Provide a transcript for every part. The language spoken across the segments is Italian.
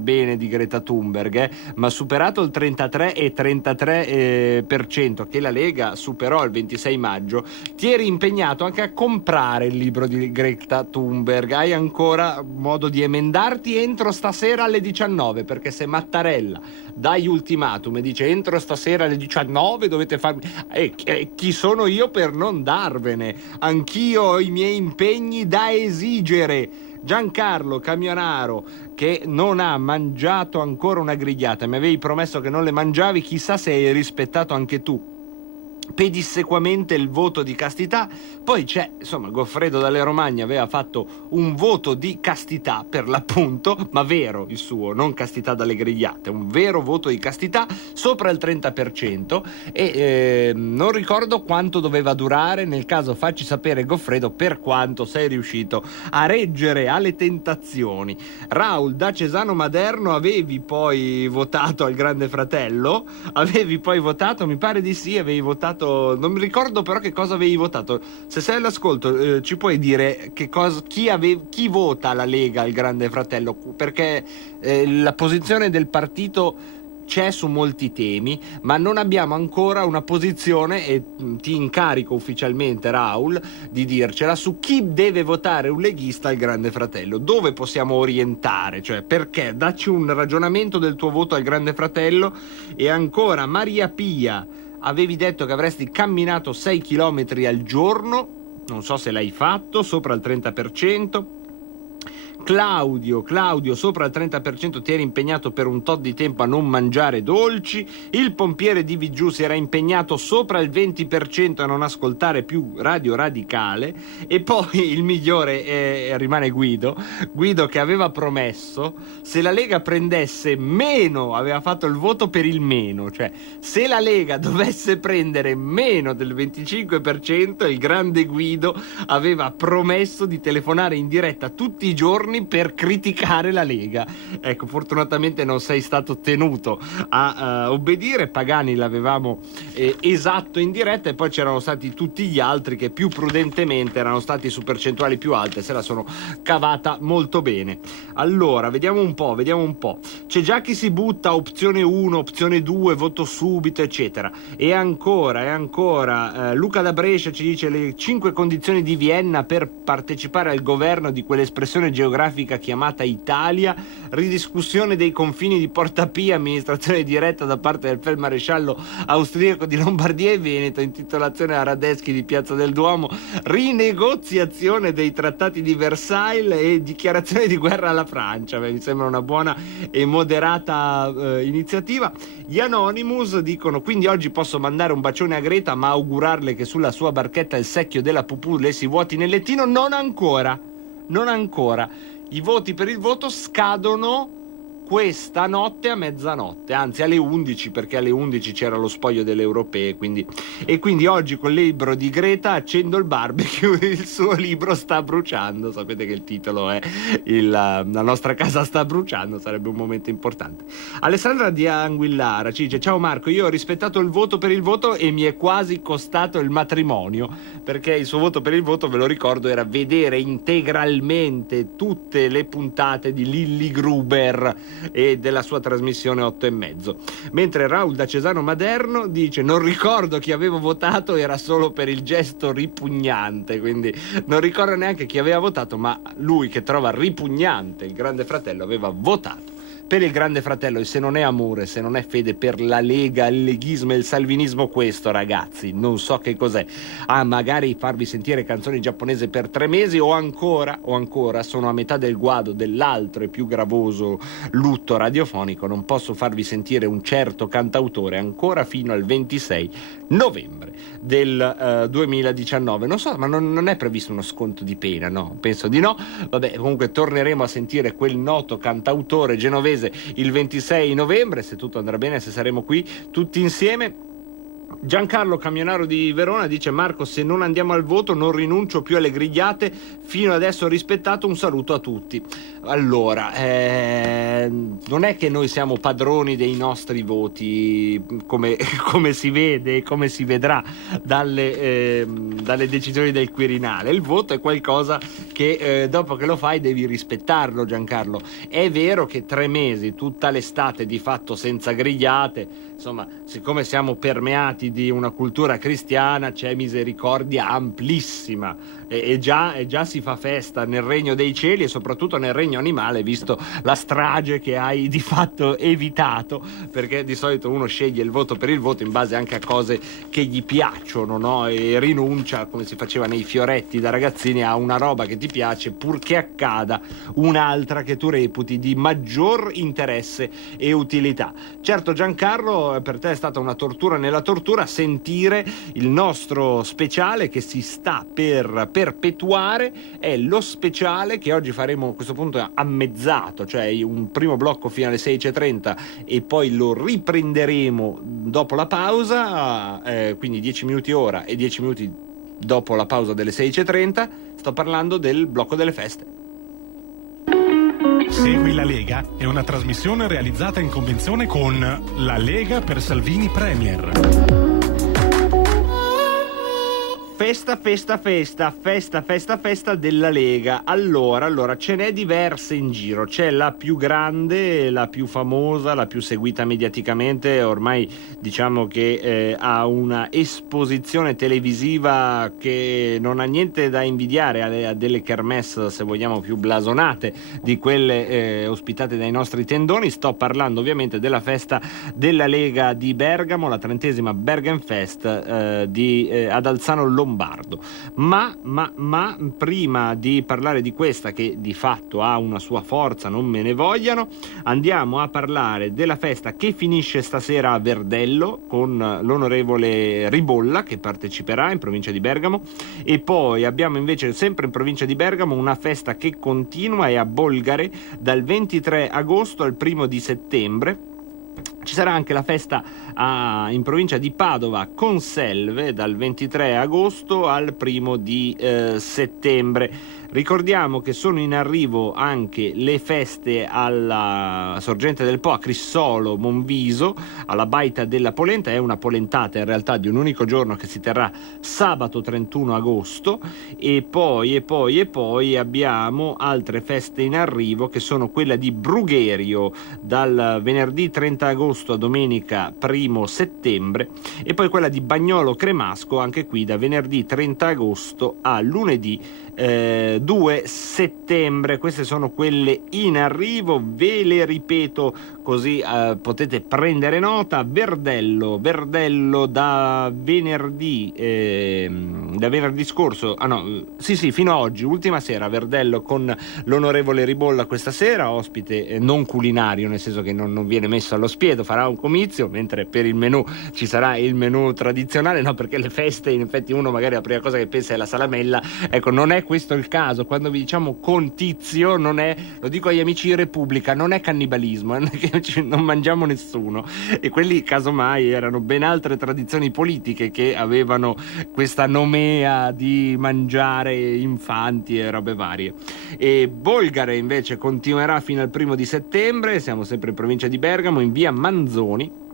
bene di Greta Thunberg, ma superato il 33% che la Lega superò il 26 maggio, ti eri impegnato anche a comprare il libro di Greta Thunberg. Hai ancora modo di emendarti entro stasera alle 19, perché se Mattarella dai ultimatum e dice entro stasera alle 19 dovete farmi, chi sono io per non darvene? Anch'io ho i miei impegni da esigere. Giancarlo Camionaro, che non ha mangiato ancora una grigliata, mi avevi promesso che non le mangiavi, chissà se hai rispettato anche tu pedissequamente il voto di castità. Poi c'è, insomma, Goffredo dalle Romagne aveva fatto un voto di castità per l'appunto, ma vero il suo, non castità dalle grigliate, un vero voto di castità sopra il 30%, e non ricordo quanto doveva durare. Nel caso facci sapere, Goffredo, per quanto sei riuscito a reggere alle tentazioni. Raul da Cesano Maderno, avevi poi votato al Grande Fratello? Avevi poi votato? Mi pare di sì, avevi votato, non mi ricordo però che cosa avevi votato. Se sei all'ascolto, ci puoi dire chi vota la Lega al Grande Fratello, perché la posizione del partito c'è su molti temi, ma non abbiamo ancora una posizione, e ti incarico ufficialmente, Raul, di dircela su chi deve votare un leghista al Grande Fratello, dove possiamo orientare, cioè perché, dacci un ragionamento del tuo voto al Grande Fratello. E ancora Maria Pia, avevi detto che avresti camminato 6 chilometri al giorno, non so se l'hai fatto, sopra il 30%. Claudio, sopra il 30%, ti eri impegnato per un tot di tempo a non mangiare dolci. Il pompiere di Vigiù si era impegnato sopra il 20% a non ascoltare più Radio Radicale. E poi il migliore rimane Guido che aveva promesso, se la Lega prendesse meno, aveva fatto il voto per il meno, cioè se la Lega dovesse prendere meno del 25%, il grande Guido aveva promesso di telefonare in diretta tutti i giorni per criticare la Lega. Ecco, fortunatamente non sei stato tenuto a obbedire. Pagani l'avevamo esatto in diretta, e poi c'erano stati tutti gli altri che più prudentemente erano stati su percentuali più alte, se la sono cavata molto bene. Allora, vediamo un po'. C'è già chi si butta opzione 1, opzione 2, voto subito, eccetera. E ancora Luca da Brescia ci dice le 5 condizioni di Vienna per partecipare al governo di quell'espressione geografica chiamata Italia: ridiscussione dei confini di Porta Pia, amministrazione diretta da parte del feldmaresciallo austriaco di Lombardia e Veneto, intitolazione a Radetzky di Piazza del Duomo, rinegoziazione dei trattati di Versailles e dichiarazione di guerra alla Francia. Mi sembra una buona e moderata iniziativa. Gli Anonymous dicono: quindi oggi posso mandare un bacione a Greta, ma augurarle che sulla sua barchetta il secchio della pupù le si vuoti nel lettino? Non ancora. I voti per il voto scadono questa notte a mezzanotte, anzi alle 11, perché alle 11 c'era lo spoglio delle europee, quindi oggi col libro di Greta accendo il barbecue, il suo libro sta bruciando, sapete che il titolo è la nostra casa sta bruciando, sarebbe un momento importante. Alessandra di Anguillara ci dice: ciao Marco, io ho rispettato il voto per il voto e mi è quasi costato il matrimonio, perché il suo voto per il voto, ve lo ricordo, era vedere integralmente tutte le puntate di Lilli Gruber e della sua trasmissione 8 e mezzo. Mentre Raul da Cesano Maderno dice: non ricordo chi avevo votato, era solo per il gesto ripugnante, quindi non ricordo neanche chi aveva votato, ma lui, che trova ripugnante il Grande Fratello, aveva votato per il Grande Fratello. E se non è amore, se non è fede per la Lega, il leghismo e il salvinismo, questo, ragazzi, non so che cos'è. Magari farvi sentire canzoni giapponesi per 3 mesi, o ancora sono a metà del guado dell'altro e più gravoso lutto radiofonico, non posso farvi sentire un certo cantautore ancora fino al 26 novembre del 2019. Non so, ma non è previsto uno sconto di pena, no? Penso di no. Vabbè, comunque torneremo a sentire quel noto cantautore genovese il 26 novembre, se tutto andrà bene, se saremo qui tutti insieme. Giancarlo Camionaro di Verona dice: Marco, se non andiamo al voto non rinuncio più alle grigliate, fino adesso ho rispettato, un saluto a tutti. Allora, non è che noi siamo padroni dei nostri voti, come si vede, come si vedrà dalle decisioni del Quirinale. Il voto è qualcosa che dopo che lo fai devi rispettarlo, Giancarlo. È vero che 3 mesi, tutta l'estate di fatto senza grigliate, insomma, siccome siamo permeati di una cultura cristiana, c'è misericordia amplissima e già si fa festa nel regno dei cieli e soprattutto nel regno animale, visto la strage che hai di fatto evitato, perché di solito uno sceglie il voto per il voto in base anche a cose che gli piacciono, no? E rinuncia, come si faceva nei fioretti da ragazzini, a una roba che ti piace purché accada un'altra che tu reputi di maggior interesse e utilità. Certo, Giancarlo, per te è stata una tortura nella tortura sentire il nostro speciale che si sta per perpetuare. È lo speciale che oggi faremo a questo punto a mezzato, cioè un primo blocco fino alle 16:30 e poi lo riprenderemo dopo la pausa, quindi 10 minuti ora e 10 minuti dopo la pausa delle 16:30. Sto parlando del blocco delle feste. Segui la Lega è una trasmissione realizzata in convenzione con La Lega per Salvini Premier. Festa della Lega. Allora, ce n'è diverse in giro. C'è la più grande, la più famosa, la più seguita mediaticamente, ormai diciamo che ha una esposizione televisiva che non ha niente da invidiare a delle kermesse, se vogliamo, più blasonate di quelle ospitate dai nostri tendoni. Sto parlando ovviamente della festa della Lega di Bergamo, la 30ª Bergenfest ad Alzano Lombardo. Ma prima di parlare di questa, che di fatto ha una sua forza, non me ne vogliano, andiamo a parlare della festa che finisce stasera a Verdello con l'onorevole Ribolla, che parteciperà in provincia di Bergamo, e poi abbiamo invece sempre in provincia di Bergamo una festa che continua, è a Bolgare, dal 23 agosto al 1 di settembre. Ci sarà anche la festa in provincia di Padova con Selve dal 23 agosto al 1 di settembre. Ricordiamo che sono in arrivo anche le feste alla Sorgente del Po, a Crissolo, Monviso, alla Baita della Polenta. È una polentata in realtà di un unico giorno che si terrà sabato 31 agosto e poi abbiamo altre feste in arrivo, che sono quella di Brugherio dal venerdì 30 agosto a domenica 1 settembre e poi quella di Bagnolo Cremasco, anche qui da venerdì 30 agosto a lunedì 2 settembre. Queste sono quelle in arrivo, ve le ripeto così potete prendere nota. Verdello da venerdì scorso, fino a oggi, ultima sera, Verdello con l'onorevole Ribolla questa sera, ospite non culinario, nel senso che non viene messo allo spiedo, farà un comizio, mentre per il menù ci sarà il menù tradizionale, no, perché le feste in effetti uno magari la prima cosa che pensa è la salamella. Ecco, non è questo il caso. Quando vi diciamo con Tizio, non è, lo dico agli amici di Repubblica, non è cannibalismo, non mangiamo nessuno, e quelli casomai erano ben altre tradizioni politiche che avevano questa nomea di mangiare infanti e robe varie. E Bolgare invece continuerà fino al 1 di settembre, siamo sempre in provincia di Bergamo, in via Manzoni.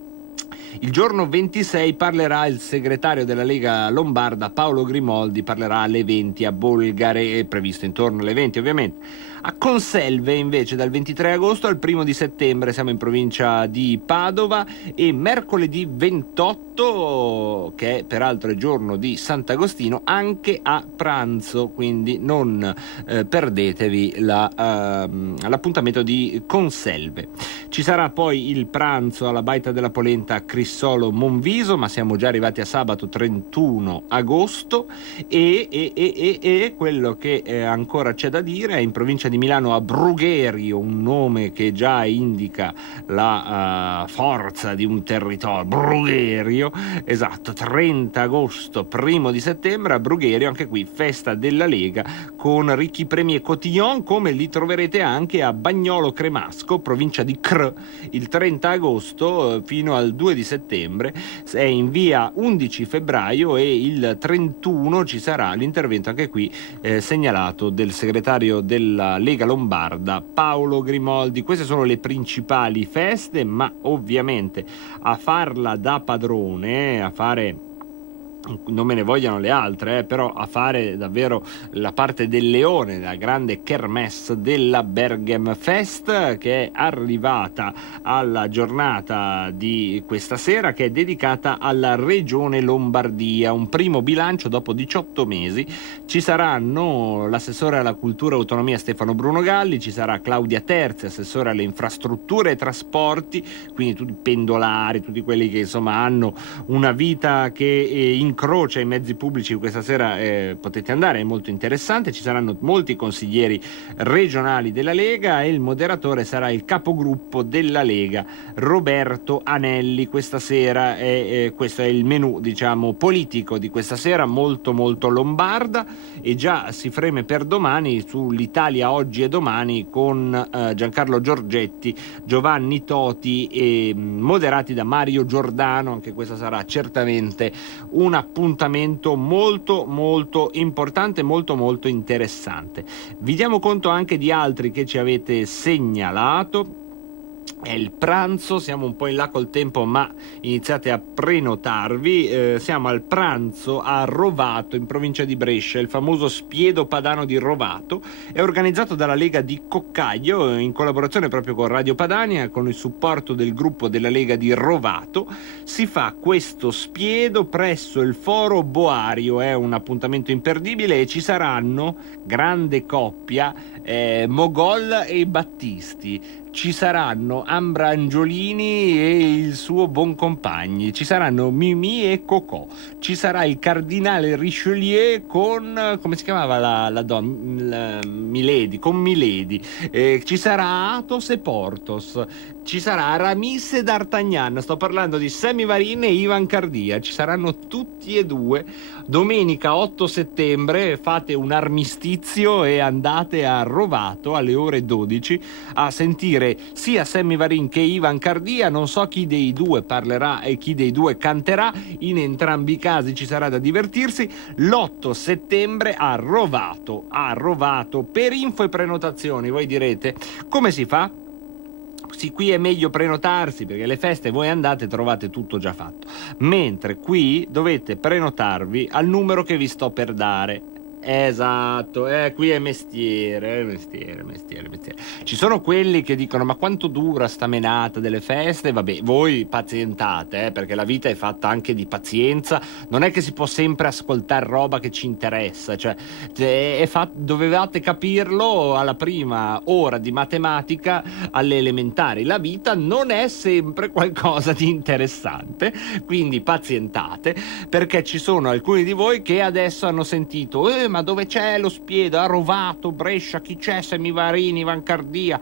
Il giorno 26 parlerà il segretario della Lega Lombarda Paolo Grimoldi, parlerà alle 20 a Bolgare, è previsto intorno alle 20 ovviamente. A Conselve invece dal 23 agosto al 1 di settembre siamo in provincia di Padova, e mercoledì 28, che è peraltro il giorno di Sant'Agostino, anche a pranzo, quindi non perdetevi l'appuntamento di Conselve. Ci sarà poi il pranzo alla Baita della Polenta a Crissolo Monviso, ma siamo già arrivati a sabato 31 agosto e quello che ancora c'è da dire è in provincia di di Milano a Brugherio, un nome che già indica la forza di un territorio. Brugherio, esatto, 30 agosto, 1 di settembre a Brugherio, anche qui festa della Lega con ricchi premi e cotillon, come li troverete anche a Bagnolo Cremasco, provincia di Cr, il 30 agosto fino al 2 di settembre. È in via 11 febbraio e il 31 ci sarà l'intervento anche qui segnalato del segretario della Lega Lombarda Paolo Grimoldi. Queste sono le principali feste, ma ovviamente a farla da padrone, a fare, non me ne vogliano le altre, però a fare davvero la parte del leone, la grande kermesse della Berghem Fest, che è arrivata alla giornata di questa sera, che è dedicata alla regione Lombardia. Un primo bilancio dopo 18 mesi. Ci saranno l'assessore alla cultura e autonomia Stefano Bruno Galli, ci sarà Claudia Terzi, assessore alle infrastrutture e trasporti, quindi tutti i pendolari, tutti quelli che insomma hanno una vita che incrocia i mezzi pubblici. Questa sera potete andare, è molto interessante. Ci saranno molti consiglieri regionali della Lega e il moderatore sarà il capogruppo della Lega Roberto Anelli. Questa sera questo è il menù, diciamo, politico di questa sera, molto molto lombarda, e già si freme per domani sull'Italia oggi e domani con Giancarlo Giorgetti, Giovanni Toti e moderati da Mario Giordano. Anche questa sarà certamente un appuntamento molto molto importante, molto molto interessante. Vi diamo conto anche di altri che ci avete segnalato. È il pranzo, siamo un po' in là col tempo, ma iniziate a prenotarvi. Siamo al pranzo a Rovato, in provincia di Brescia, il famoso Spiedo Padano di Rovato. È organizzato dalla Lega di Coccaglio in collaborazione proprio con Radio Padania, con il supporto del gruppo della Lega di Rovato. Si fa questo spiedo presso il Foro Boario, è un appuntamento imperdibile, e ci saranno, grande coppia, Mogol e Battisti. Ci saranno Ambra Angiolini e il suo buoncompagni, ci saranno Mimì e Cocò, ci sarà il cardinale Richelieu con, come si chiamava la donna, Milady, con Milady, ci sarà Athos e Porthos, ci sarà Aramis e D'Artagnan, sto parlando di Semivarin e Ivan Cardia, ci saranno tutti e due. Domenica 8 settembre fate un armistizio e andate a Rovato alle ore 12 a sentire sia Semivarin che Ivan Cardia. Non so chi dei due parlerà e chi dei due canterà, in entrambi i casi ci sarà da divertirsi. L'8 settembre a Rovato. Per info e prenotazioni voi direte come si fa? Sì, qui è meglio prenotarsi, perché le feste voi andate e trovate tutto già fatto, mentre qui dovete prenotarvi al numero che vi sto per dare. Esatto, qui è mestiere. Ci sono quelli che dicono: ma quanto dura sta menata delle feste? Vabbè, voi pazientate, perché la vita è fatta anche di pazienza, non è che si può sempre ascoltare roba che ci interessa, cioè dovevate capirlo alla prima ora di matematica alle elementari. La vita non è sempre qualcosa di interessante, quindi pazientate, perché ci sono alcuni di voi che adesso hanno sentito: ma dove c'è lo spiedo? A Rovato, Brescia, chi c'è? Semivarini, Ivan Cardia.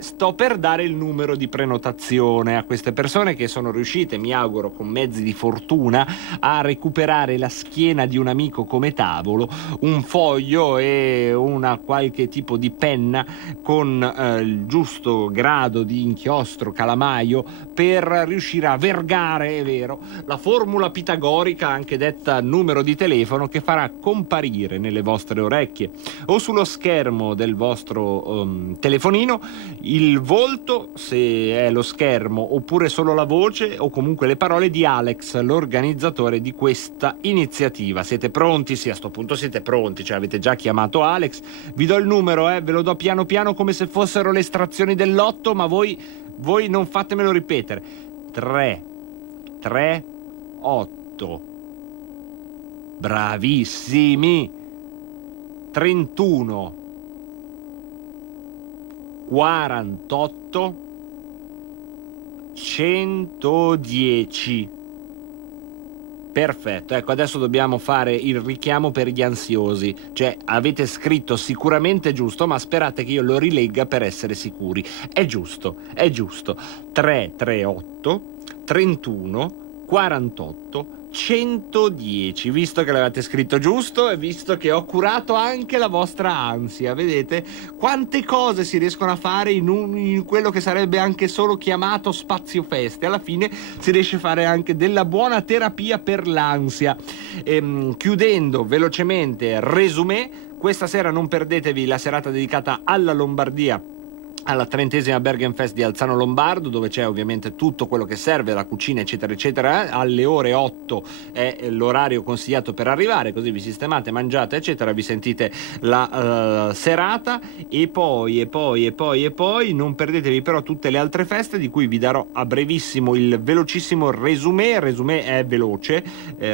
Sto per dare il numero di prenotazione a queste persone che sono riuscite, mi auguro con mezzi di fortuna, a recuperare la schiena di un amico come tavolo, un foglio e una qualche tipo di penna con il giusto grado di inchiostro calamaio per riuscire a vergare, è vero, la formula pitagorica, anche detta numero di telefono, che farà comparire nelle vostre orecchie o sullo schermo del vostro telefonino il volto, se è lo schermo, oppure solo la voce o comunque le parole di Alex, l'organizzatore di questa iniziativa. Siete pronti? Sì, a sto punto siete pronti, cioè avete già chiamato Alex. Vi do il numero, ve lo do piano piano come se fossero le estrazioni del lotto, ma voi non fatemelo ripetere. 338. Bravissimi. 31 48 110. Perfetto, ecco, adesso dobbiamo fare il richiamo per gli ansiosi, cioè avete scritto sicuramente giusto, ma sperate che io lo rilegga per essere sicuri. È giusto, 338 31 48 110, visto che l'avete scritto giusto e visto che ho curato anche la vostra ansia. Vedete quante cose si riescono a fare in quello che sarebbe anche solo chiamato spazio feste. Alla fine si riesce a fare anche della buona terapia per l'ansia. Chiudendo velocemente resumé, questa sera non perdetevi la serata dedicata alla Lombardia, alla 30ª Bergenfest di Alzano Lombardo, dove c'è ovviamente tutto quello che serve, la cucina eccetera eccetera. Alle ore 8 è l'orario consigliato per arrivare, così vi sistemate, mangiate eccetera, vi sentite la serata. E poi non perdetevi però tutte le altre feste, di cui vi darò a brevissimo il velocissimo resumé. Il resumé è veloce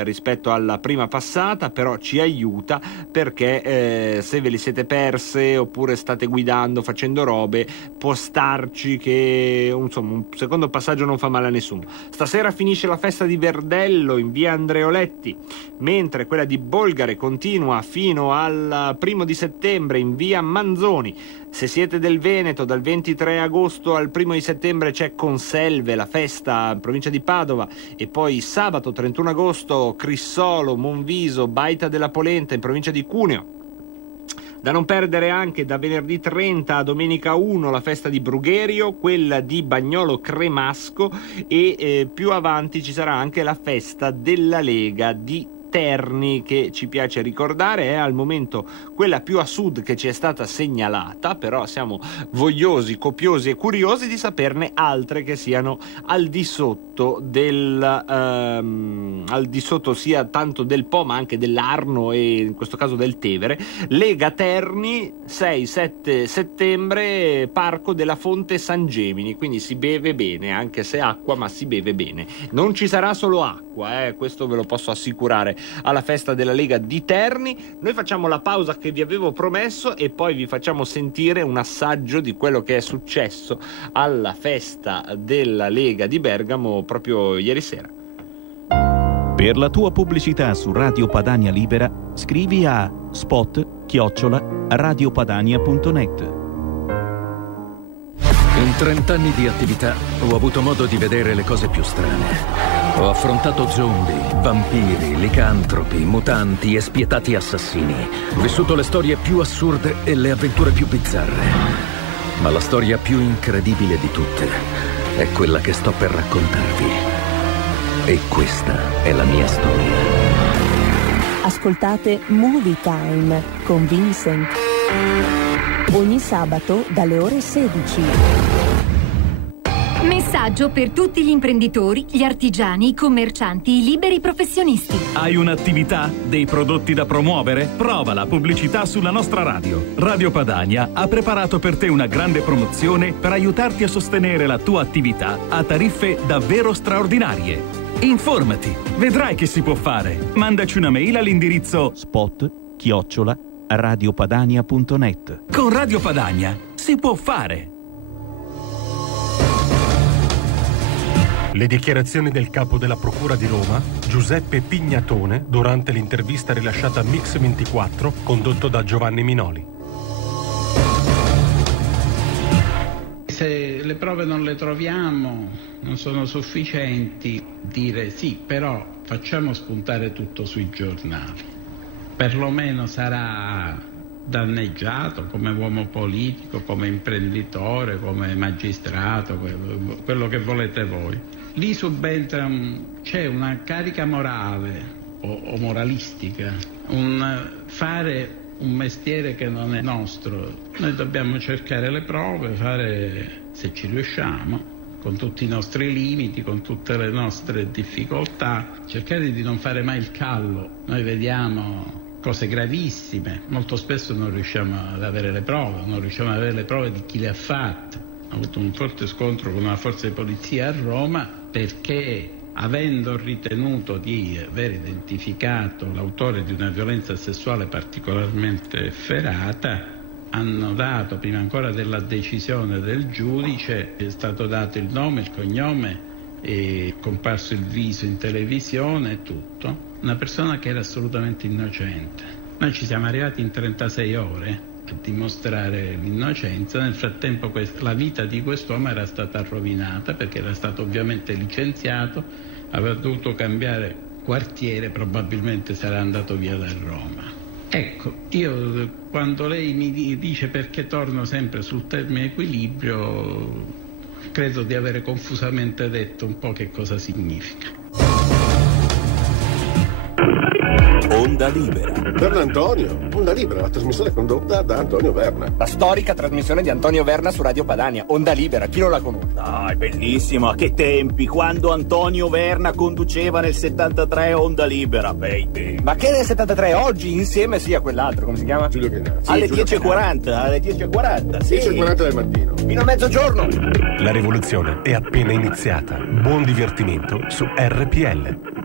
rispetto alla prima passata, però ci aiuta, perché se ve li siete perse oppure state guidando, facendo robe, può starci che insomma un secondo passaggio non fa male a nessuno. Stasera finisce la festa di Verdello in via Andreoletti, mentre quella di Bolgare continua fino al 1° di settembre in via Manzoni. Se siete del Veneto, dal 23 agosto al 1° di settembre c'è Conselve, la festa in provincia di Padova, e poi sabato 31 agosto Crissolo, Monviso, Baita della Polenta in provincia di Cuneo. Da non perdere anche da venerdì 30 a domenica 1 la festa di Brugherio, quella di Bagnolo Cremasco, e più avanti ci sarà anche la festa della Lega di Terni, che ci piace ricordare è al momento quella più a sud che ci è stata segnalata, però siamo vogliosi, copiosi e curiosi di saperne altre che siano al di sotto al di sotto sia tanto del Po ma anche dell'Arno e in questo caso del Tevere. Lega Terni 6-7 settembre, Parco della Fonte San Gemini, quindi si beve bene, anche se acqua, ma si beve bene. Non ci sarà solo acqua, questo ve lo posso assicurare, alla festa della Lega di Terni. Noi facciamo la pausa che vi avevo promesso e poi vi facciamo sentire un assaggio di quello che è successo alla festa della Lega di Bergamo proprio ieri sera. Per la tua pubblicità su Radio Padania Libera scrivi a spot@radiopadania.net. In 30 anni di attività ho avuto modo di vedere le cose più strane. Ho affrontato zombie, vampiri, licantropi, mutanti e spietati assassini. Ho vissuto le storie più assurde e le avventure più bizzarre. Ma la storia più incredibile di tutte è quella che sto per raccontarvi. E questa è la mia storia. Ascoltate Movie Time con Vincent. Ogni sabato dalle ore 16. Messaggio per tutti gli imprenditori, gli artigiani, i commercianti, i liberi professionisti. Hai un'attività? Dei prodotti da promuovere? Prova la pubblicità sulla nostra radio. Radio Padania ha preparato per te una grande promozione per aiutarti a sostenere la tua attività a tariffe davvero straordinarie. Informati, vedrai che si può fare. Mandaci una mail all'indirizzo spot@radiopadania.net. Con Radio Padania si può fare. Le dichiarazioni del capo della Procura di Roma, Giuseppe Pignatone, durante l'intervista rilasciata a Mix24, condotto da Giovanni Minoli. Se le prove non le troviamo, non sono sufficienti, dire sì, però facciamo spuntare tutto sui giornali. Perlomeno sarà danneggiato come uomo politico, come imprenditore, come magistrato, quello che volete voi. Lì subentra c'è una carica morale o moralistica, un fare un mestiere che non è nostro. Noi dobbiamo cercare le prove, fare, se ci riusciamo, con tutti i nostri limiti, con tutte le nostre difficoltà, cercare di non fare mai il callo. Noi vediamo cose gravissime, molto spesso non riusciamo ad avere le prove, non riusciamo ad avere le prove di chi le ha fatte. Ho avuto un forte scontro con una forza di polizia a Roma perché, avendo ritenuto di aver identificato l'autore di una violenza sessuale particolarmente efferata, hanno dato, prima ancora della decisione del giudice, è stato dato il nome, il cognome è comparso il viso in televisione e tutto, una persona che era assolutamente innocente. Noi ci siamo arrivati in 36 ore a dimostrare l'innocenza. Nel frattempo la vita di quest'uomo era stata rovinata perché era stato ovviamente licenziato, aveva dovuto cambiare quartiere, probabilmente sarà andato via da Roma. Ecco, io quando lei mi dice perché torno sempre sul termine equilibrio, credo di avere confusamente detto un po' che cosa significa. Onda Libera. Per Antonio, Onda Libera, la trasmissione condotta da Antonio Verna. La storica trasmissione di Antonio Verna su Radio Padania, Onda Libera, chi non la conosce? Dai, bellissima, che tempi, quando Antonio Verna conduceva nel 73 Onda Libera, baby. Ma che nel 73, oggi insieme sia quell'altro, come si chiama? Giulio Ghenazzi. Alle 10:40, alle 10:40, sì. 10:40 del mattino. Fino a mezzogiorno. La rivoluzione è appena iniziata. Buon divertimento su RPL.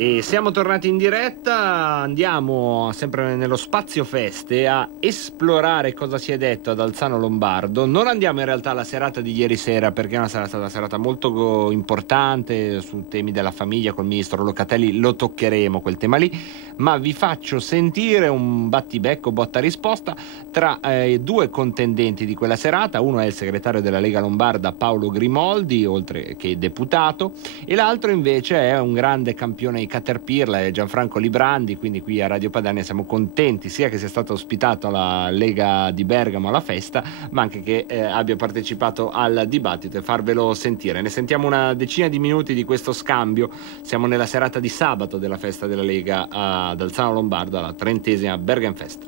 E siamo tornati in diretta, andiamo sempre nello spazio feste a esplorare cosa si è detto ad Alzano Lombardo. Non andiamo in realtà alla serata di ieri sera, perché è stata una serata molto importante su temi della famiglia col ministro Locatelli, lo toccheremo quel tema lì, ma vi faccio sentire un battibecco botta risposta tra due contendenti di quella serata. Uno è il segretario della Lega Lombarda Paolo Grimoldi, oltre che deputato, e l'altro invece è un grande campione Caterpillar, è Gianfranco Librandi. Quindi qui a Radio Padania siamo contenti sia che sia stato ospitato alla Lega di Bergamo alla festa, ma anche che abbia partecipato al dibattito, e farvelo sentire. Ne sentiamo una decina di minuti di questo scambio. Siamo nella serata di sabato della festa della Lega ad Alzano Lombardo, alla 30ª Bergenfest.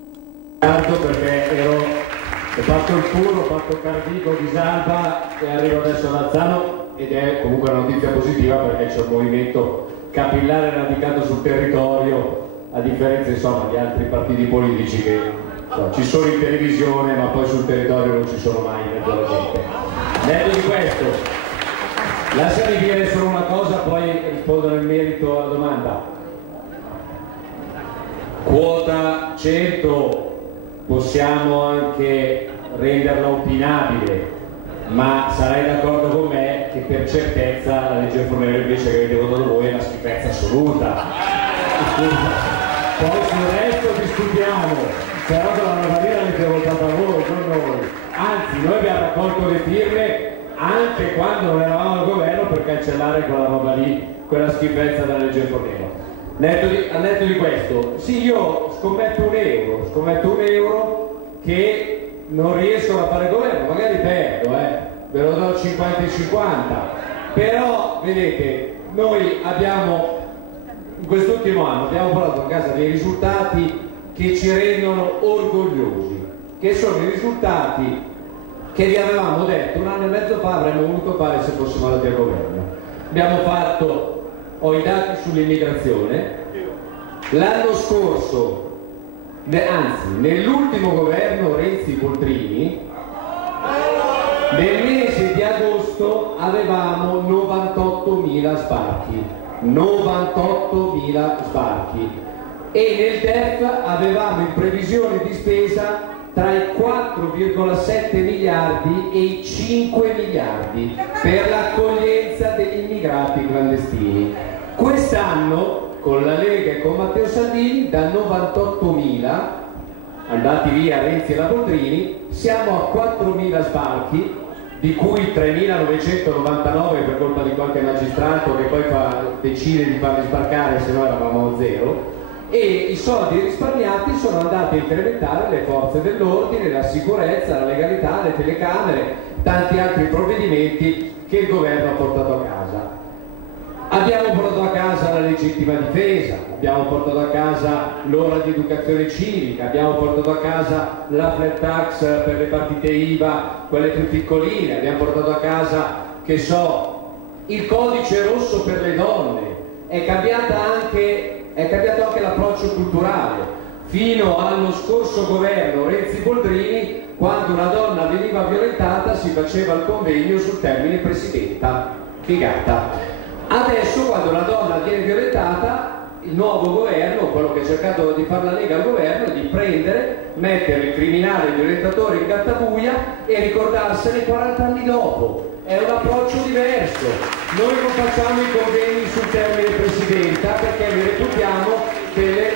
Perché ho fatto il tour, ho fatto Cardico di Salva e arrivo adesso ad Alzano, ed è comunque una notizia positiva perché c'è un movimento capillare radicato sul territorio, a differenza insomma di altri partiti politici che ci sono in televisione ma poi sul territorio non ci sono mai in mezzo alla gente. Detto di questo, lasciami dire solo una cosa, poi rispondo nel merito alla domanda. Quota 100 possiamo anche renderla opinabile, ma sarai d'accordo con me che per certezza la legge Fornero invece che avete votato voi è una schifezza assoluta. Poi sul resto discutiamo, però la Romaria l'avete votata voi, non noi. Anzi, noi abbiamo raccolto le firme anche quando non eravamo al governo per cancellare quella roba lì, quella schifezza della legge Fornero. Al netto di questo, sì, io scommetto un euro che non riesco a fare governo, magari perdo, ve lo do 50-50, però vedete, noi abbiamo in quest'ultimo anno abbiamo portato a casa dei risultati che ci rendono orgogliosi, che sono i risultati che vi avevamo detto 1 anno e mezzo fa avremmo voluto fare se fossimo andati al governo. Abbiamo fatto, ho i dati sull'immigrazione, l'anno scorso, anzi nell'ultimo governo Renzi-Boldrini, nel mese di agosto avevamo 98.000 sbarchi e nel DEF avevamo in previsione di spesa tra i 4,7 miliardi e i 5 miliardi per l'accoglienza degli immigrati clandestini. Quest'anno con la Lega e con Matteo Salvini da 98.000 andati via Renzi e la Boldrini siamo a 4.000 sbarchi, di cui 3.999 per colpa di qualche magistrato che poi decide di farli sbarcare, se no eravamo a zero, e i soldi risparmiati sono andati a incrementare le forze dell'ordine, la sicurezza, la legalità, le telecamere, tanti altri provvedimenti che il governo ha portato a casa. Abbiamo portato a casa la legittima difesa, abbiamo portato a casa l'ora di educazione civica, abbiamo portato a casa la flat tax per le partite IVA, quelle più piccoline, abbiamo portato a casa, che so, il codice rosso per le donne, è cambiato anche l'approccio culturale. Fino allo scorso governo Renzi-Boldrini, quando una donna veniva violentata si faceva il convegno sul termine presidenta, figata. Adesso quando una donna viene violentata, il nuovo governo, quello che ha cercato di fare la Lega al governo, è di prendere, mettere il criminale, il violentatore in gattabuia e ricordarsene 40 anni dopo. È un approccio diverso. questo: noi non facciamo i convegni sul termine presidenza perché li reputiamo delle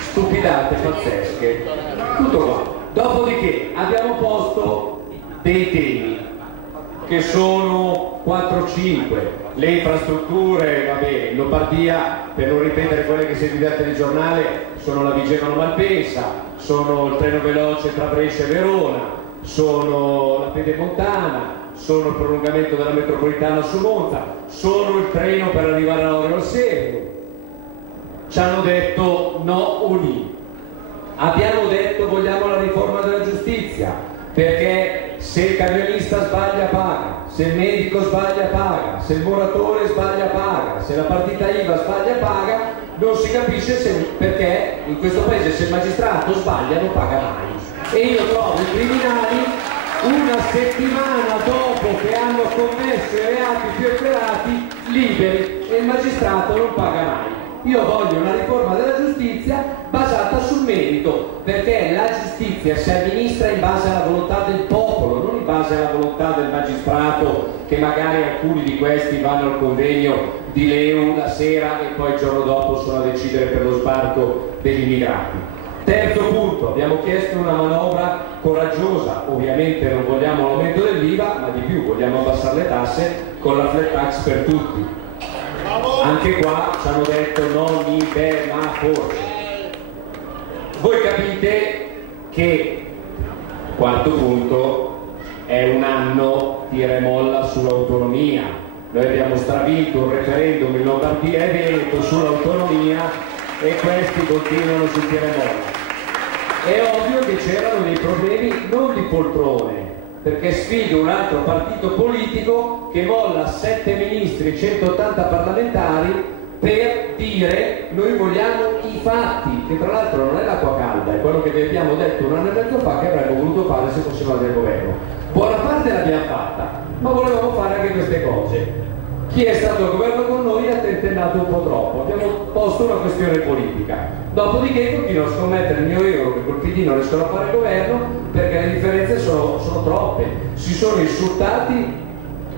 stupidate pazzesche. Tutto qua. Dopodiché abbiamo posto dei temi che sono 4-5, le infrastrutture, va bene, in Lombardia, per non ripetere quelle che sentite al telegiornale, sono la Vigevano-Malpensa, sono il treno veloce tra Brescia e Verona, sono la Pedemontana, sono il prolungamento della metropolitana su Monza, sono il treno per arrivare a Laureo al Serio. Ci hanno detto no Uni. Abbiamo detto vogliamo la riforma della giustizia, perché se il camionista sbaglia paga, se il medico sbaglia paga, se il muratore sbaglia paga, se la partita IVA sbaglia paga, non si capisce perché in questo paese se il magistrato sbaglia non paga mai. E io trovo i criminali una settimana dopo che hanno commesso i reati più efferati liberi e il magistrato non paga mai. Io voglio una riforma della giustizia basata sul merito, perché la giustizia si amministra in base alla volontà del popolo, non in base alla volontà del magistrato, che magari alcuni di questi vanno al convegno di Leu la sera e poi il giorno dopo sono a decidere per lo sbarco degli immigrati. Terzo punto, abbiamo chiesto una manovra coraggiosa, ovviamente non vogliamo l'aumento dell'IVA, ma di più, vogliamo abbassare le tasse con la flat tax per tutti. Anche qua ci hanno detto no, ni, beh, ma forse. Voi capite che, quarto punto, è un anno tira e molla sull'autonomia. Noi abbiamo stravinto un referendum in Lombardia e Veneto sull'autonomia e questi continuano sul tira e molla. È ovvio che c'erano dei problemi non di poltrone, perché sfido un altro partito politico che molla 7 ministri e 180 parlamentari per dire noi vogliamo i fatti, che tra l'altro non è l'acqua calda, è quello che vi abbiamo detto un anno e mezzo fa che avremmo voluto fare se fossimo al governo. Buona parte l'abbiamo fatta, ma volevamo fare anche queste cose. Chi è stato al governo con noi ha tentennato un po' troppo, abbiamo posto una questione politica. Dopodiché continuo a scommettere il mio euro che col PD non riescono a fare il governo perché le differenze sono troppe. Si sono insultati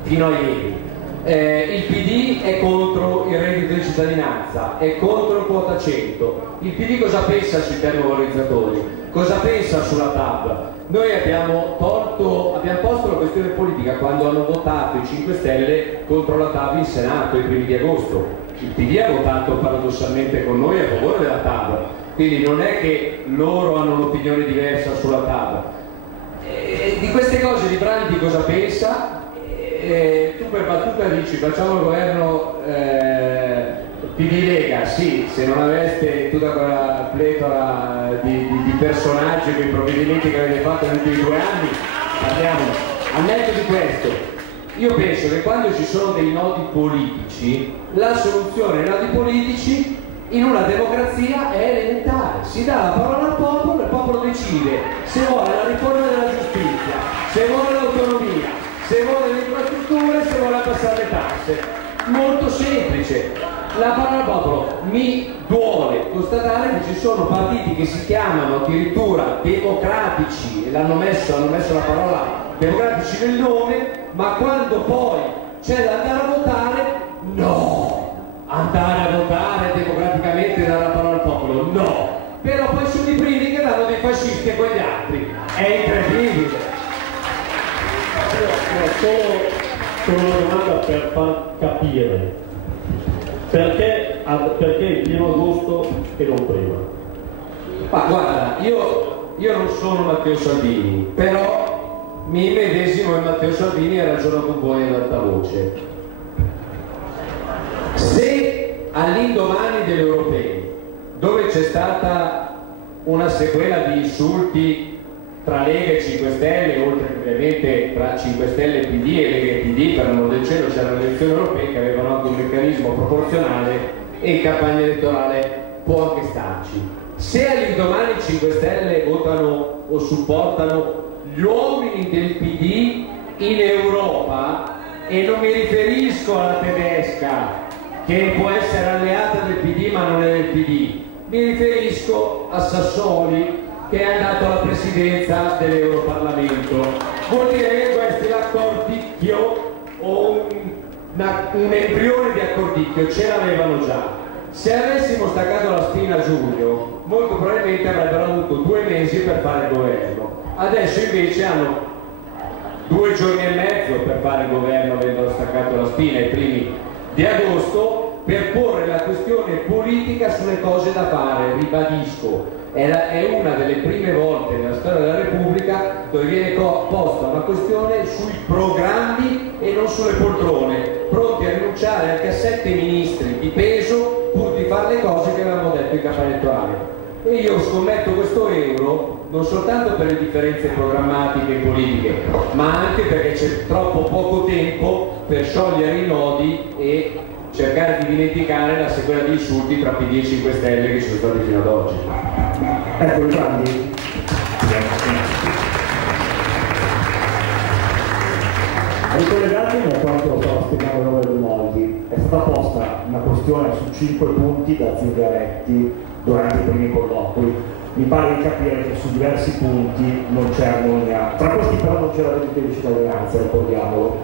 fino a ieri. Il PD è contro il reddito di cittadinanza, è contro il quota 100. Il PD cosa pensa sui termovalorizzatori? Cosa pensa sulla TAV? Noi abbiamo posto la questione politica quando hanno votato i 5 Stelle contro la TAV in Senato i primi di agosto. Il PD ha votato paradossalmente con noi a favore della TAV, quindi non è che loro hanno un'opinione diversa sulla TAV. Di queste cose Librandi cosa pensa? Tu per battuta dici facciamo il governo PD Lega, sì, se non aveste tutta quella pletora di personaggi e quei provvedimenti che avete fatto negli ultimi 2 anni, parliamo. Al netto di questo, io penso che quando ci sono dei nodi politici, la soluzione ai nodi politici in una democrazia è elementare. Si dà la parola al popolo e il popolo decide se vuole la riforma della giustizia, se vuole l'autonomia, se vuole le infrastrutture, se vuole abbassare le tasse. Molto semplice. La parola al popolo. Mi duole constatare che ci sono partiti che si chiamano addirittura democratici e hanno messo la parola democratici nel nome, ma quando poi c'è da andare a votare, no! Andare a votare democraticamente e dare la parola al popolo, no! Però poi sono i primi che danno dei fascisti a quegli altri. È incredibile! Solo una domanda per far capire. Perché il 1° agosto e non prima? Ma guarda, io non sono Matteo Salvini, però mi immedesimo in Matteo Salvini e ha ragionato un po' in alta voce. Se all'indomani degli europei, dove c'è stata una sequela di insulti tra Lega e 5 Stelle, oltre che ovviamente tra 5 Stelle e PD e Lega e PD, per l'amor del cielo c'erano le elezioni europee che avevano anche un meccanismo proporzionale e in campagna elettorale può anche starci. Se all'indomani 5 Stelle votano o supportano gli uomini del PD in Europa, e non mi riferisco alla tedesca che può essere alleata del PD ma non è del PD, mi riferisco a Sassoli che è andato alla presidenza dell'Europarlamento. Vuol dire che questo è l'accorticchio o un embrione di accordicchio ce l'avevano già. Se avessimo staccato la spina a giugno, molto probabilmente avrebbero avuto 2 mesi per fare il governo. Adesso invece hanno 2 giorni e mezzo per fare il governo, avendo staccato la spina i primi di agosto, per porre la questione politica sulle cose da fare. Ribadisco, è una delle prime volte nella storia della Repubblica dove viene posta una questione sui programmi e non sulle poltrone, pronti a rinunciare anche a 7 ministri di peso pur di fare le cose che avevamo detto in campagna elettorale. E io scommetto questo euro non soltanto per le differenze programmatiche e politiche, ma anche perché c'è troppo poco tempo per sciogliere i nodi e cercare di dimenticare la sequela di insulti tra PD e 5 Stelle che sono stati fino ad oggi. Ecco, Gianni. Ricollegandomi a quanto stava spiegando l'onorevole Grimaldi, è stata posta una questione su 5 punti da Zingaretti durante i primi colloqui. Mi pare di capire che su diversi punti non c'è armonia. Tra questi però non c'è la reddito di cittadinanza, ricordiamolo.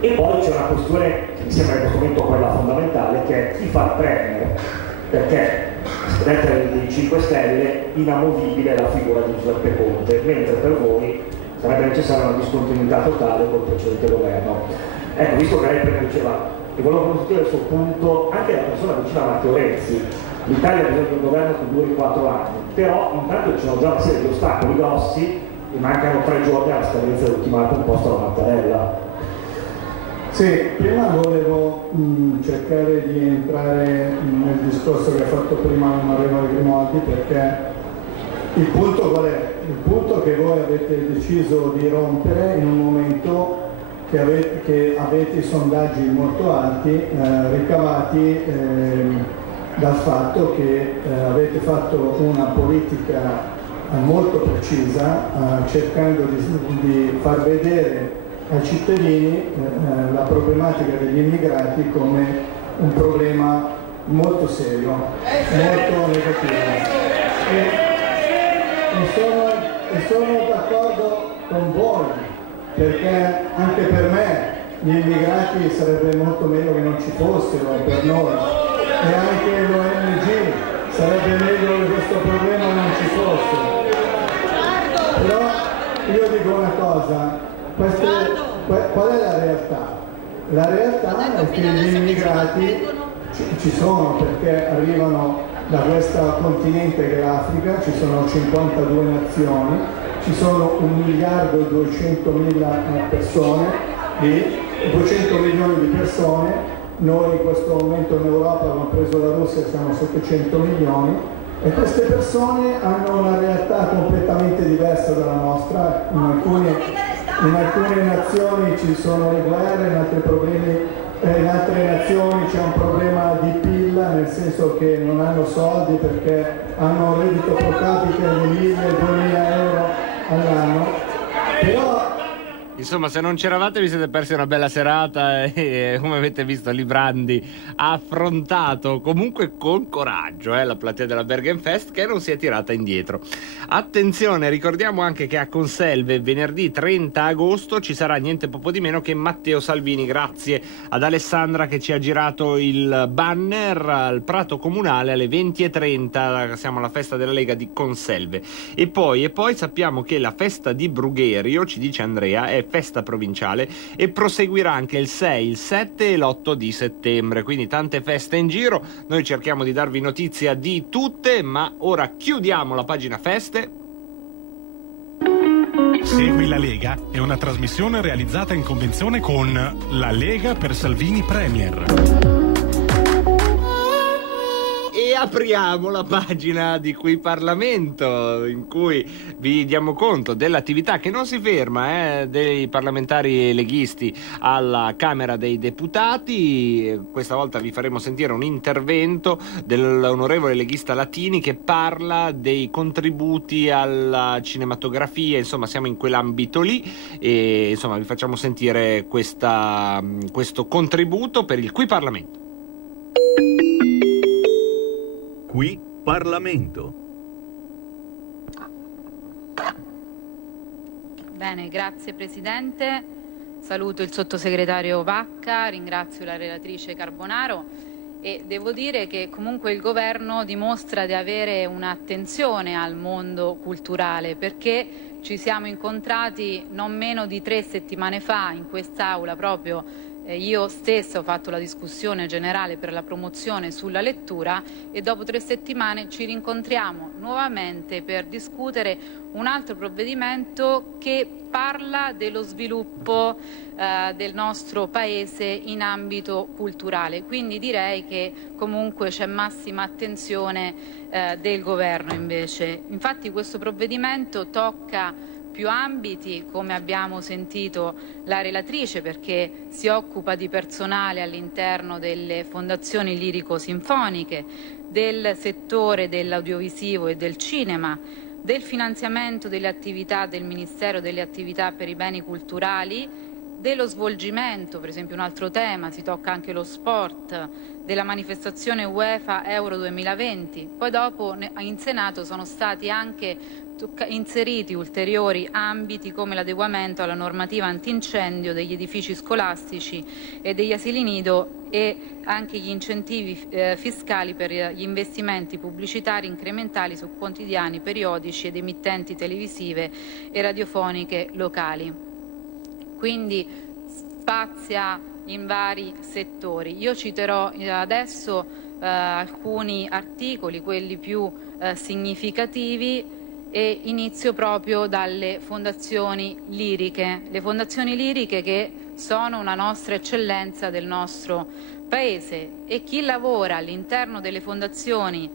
E poi c'è una questione che mi sembra in questo momento quella fondamentale, che è chi fa il premier, perché dentro dei 5 Stelle inamovibile è la figura di Giuseppe Conte, mentre per voi sarebbe necessaria una discontinuità totale col precedente governo. Ecco, visto che lei prima diceva, e volevo condividere il suo punto, anche la persona vicina a Matteo Renzi, l'Italia ha bisogno di un governo che duri 4 anni, però intanto ci sono già una serie di ostacoli grossi e mancano 3 giorni alla scadenza dell'ultimatum posto alla Mattarella. Sì, prima volevo cercare di entrare nel discorso che ha fatto prima l'onorevole Grimaldi, perché il punto qual è? Il punto che voi avete deciso di rompere in un momento che avete i sondaggi molto alti ricavati dal fatto che avete fatto una politica molto precisa cercando di far vedere ai cittadini la problematica degli immigrati come un problema molto serio, molto negativo. E sono d'accordo con voi, perché anche per me gli immigrati sarebbe molto meglio che non ci fossero per noi, e anche l'ONG sarebbe meglio che questo problema non ci fosse. Però io dico una cosa, qual è la realtà? La realtà è che gli immigrati ci sono, perché arrivano da questo continente che è l'Africa, ci sono 52 nazioni, ci sono 1.200.000 persone, 200 milioni di persone, noi in questo momento in Europa, compreso la Russia, siamo 700 milioni, e queste persone hanno una realtà completamente diversa dalla nostra. In alcune nazioni ci sono le guerre, in altre nazioni c'è un problema di PIL, nel senso che non hanno soldi perché hanno un reddito pro capite di 1.000-2.000 euro all'anno. Però insomma, se non c'eravate vi siete persi una bella serata e come avete visto Librandi ha affrontato comunque con coraggio la platea della Bergenfest, che non si è tirata indietro. Attenzione, ricordiamo anche che a Conselve venerdì 30 agosto ci sarà niente poco di meno che Matteo Salvini, grazie ad Alessandra che ci ha girato il banner al Prato Comunale alle 20:30, siamo alla festa della Lega di Conselve. E poi sappiamo che la festa di Brugherio, ci dice Andrea, è festa provinciale e proseguirà anche il 6, il 7 e l'8 di settembre, quindi tante feste in giro. Noi cerchiamo di darvi notizia di tutte, ma ora chiudiamo la pagina feste. Segui la Lega è una trasmissione realizzata in convenzione con la Lega per Salvini Premier. E apriamo la pagina di Qui Parlamento, in cui vi diamo conto dell'attività che non si ferma dei parlamentari leghisti alla Camera dei Deputati. Questa volta vi faremo sentire un intervento dell'onorevole leghista Latini che parla dei contributi alla cinematografia, insomma siamo in quell'ambito lì e insomma vi facciamo sentire questo contributo per il Qui Parlamento. Qui Parlamento. Bene, grazie Presidente. saluto il sottosegretario Vacca, ringrazio la relatrice Carbonaro e devo dire che comunque il governo dimostra di avere un'attenzione al mondo culturale, perché ci siamo incontrati non meno di 3 settimane fa in quest'Aula proprio. Io stessa ho fatto la discussione generale per la promozione sulla lettura e dopo 3 settimane ci rincontriamo nuovamente per discutere un altro provvedimento che parla dello sviluppo del nostro Paese in ambito culturale. Quindi direi che comunque c'è massima attenzione del Governo invece. Infatti questo provvedimento tocca più ambiti, come abbiamo sentito la relatrice, perché si occupa di personale all'interno delle fondazioni lirico-sinfoniche, del settore dell'audiovisivo e del cinema, del finanziamento delle attività del Ministero delle Attività per i Beni Culturali, dello svolgimento, per esempio un altro tema, si tocca anche lo sport, della manifestazione UEFA Euro 2020. Poi dopo in Senato sono stati anche inseriti ulteriori ambiti come l'adeguamento alla normativa antincendio degli edifici scolastici e degli asili nido e anche gli incentivi fiscali per gli investimenti pubblicitari incrementali su quotidiani, periodici ed emittenti televisive e radiofoniche locali. Quindi spazia in vari settori. Io citerò adesso alcuni articoli, quelli più significativi, e inizio proprio dalle fondazioni liriche. Le fondazioni liriche che sono una nostra eccellenza del nostro Paese e chi lavora all'interno delle fondazioni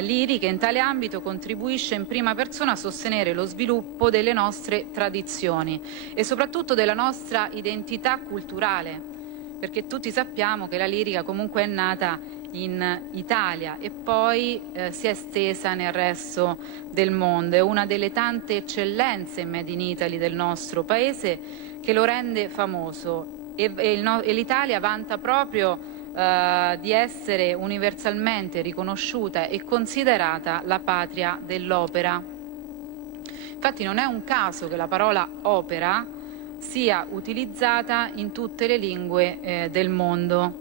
liriche in tale ambito contribuisce in prima persona a sostenere lo sviluppo delle nostre tradizioni e soprattutto della nostra identità culturale, perché tutti sappiamo che la lirica comunque è nata in Italia e poi si è estesa nel resto del mondo. È una delle tante eccellenze made in Italy del nostro Paese che lo rende famoso e l'Italia vanta proprio di essere universalmente riconosciuta e considerata la patria dell'opera. Infatti non è un caso che la parola opera sia utilizzata in tutte le lingue del mondo.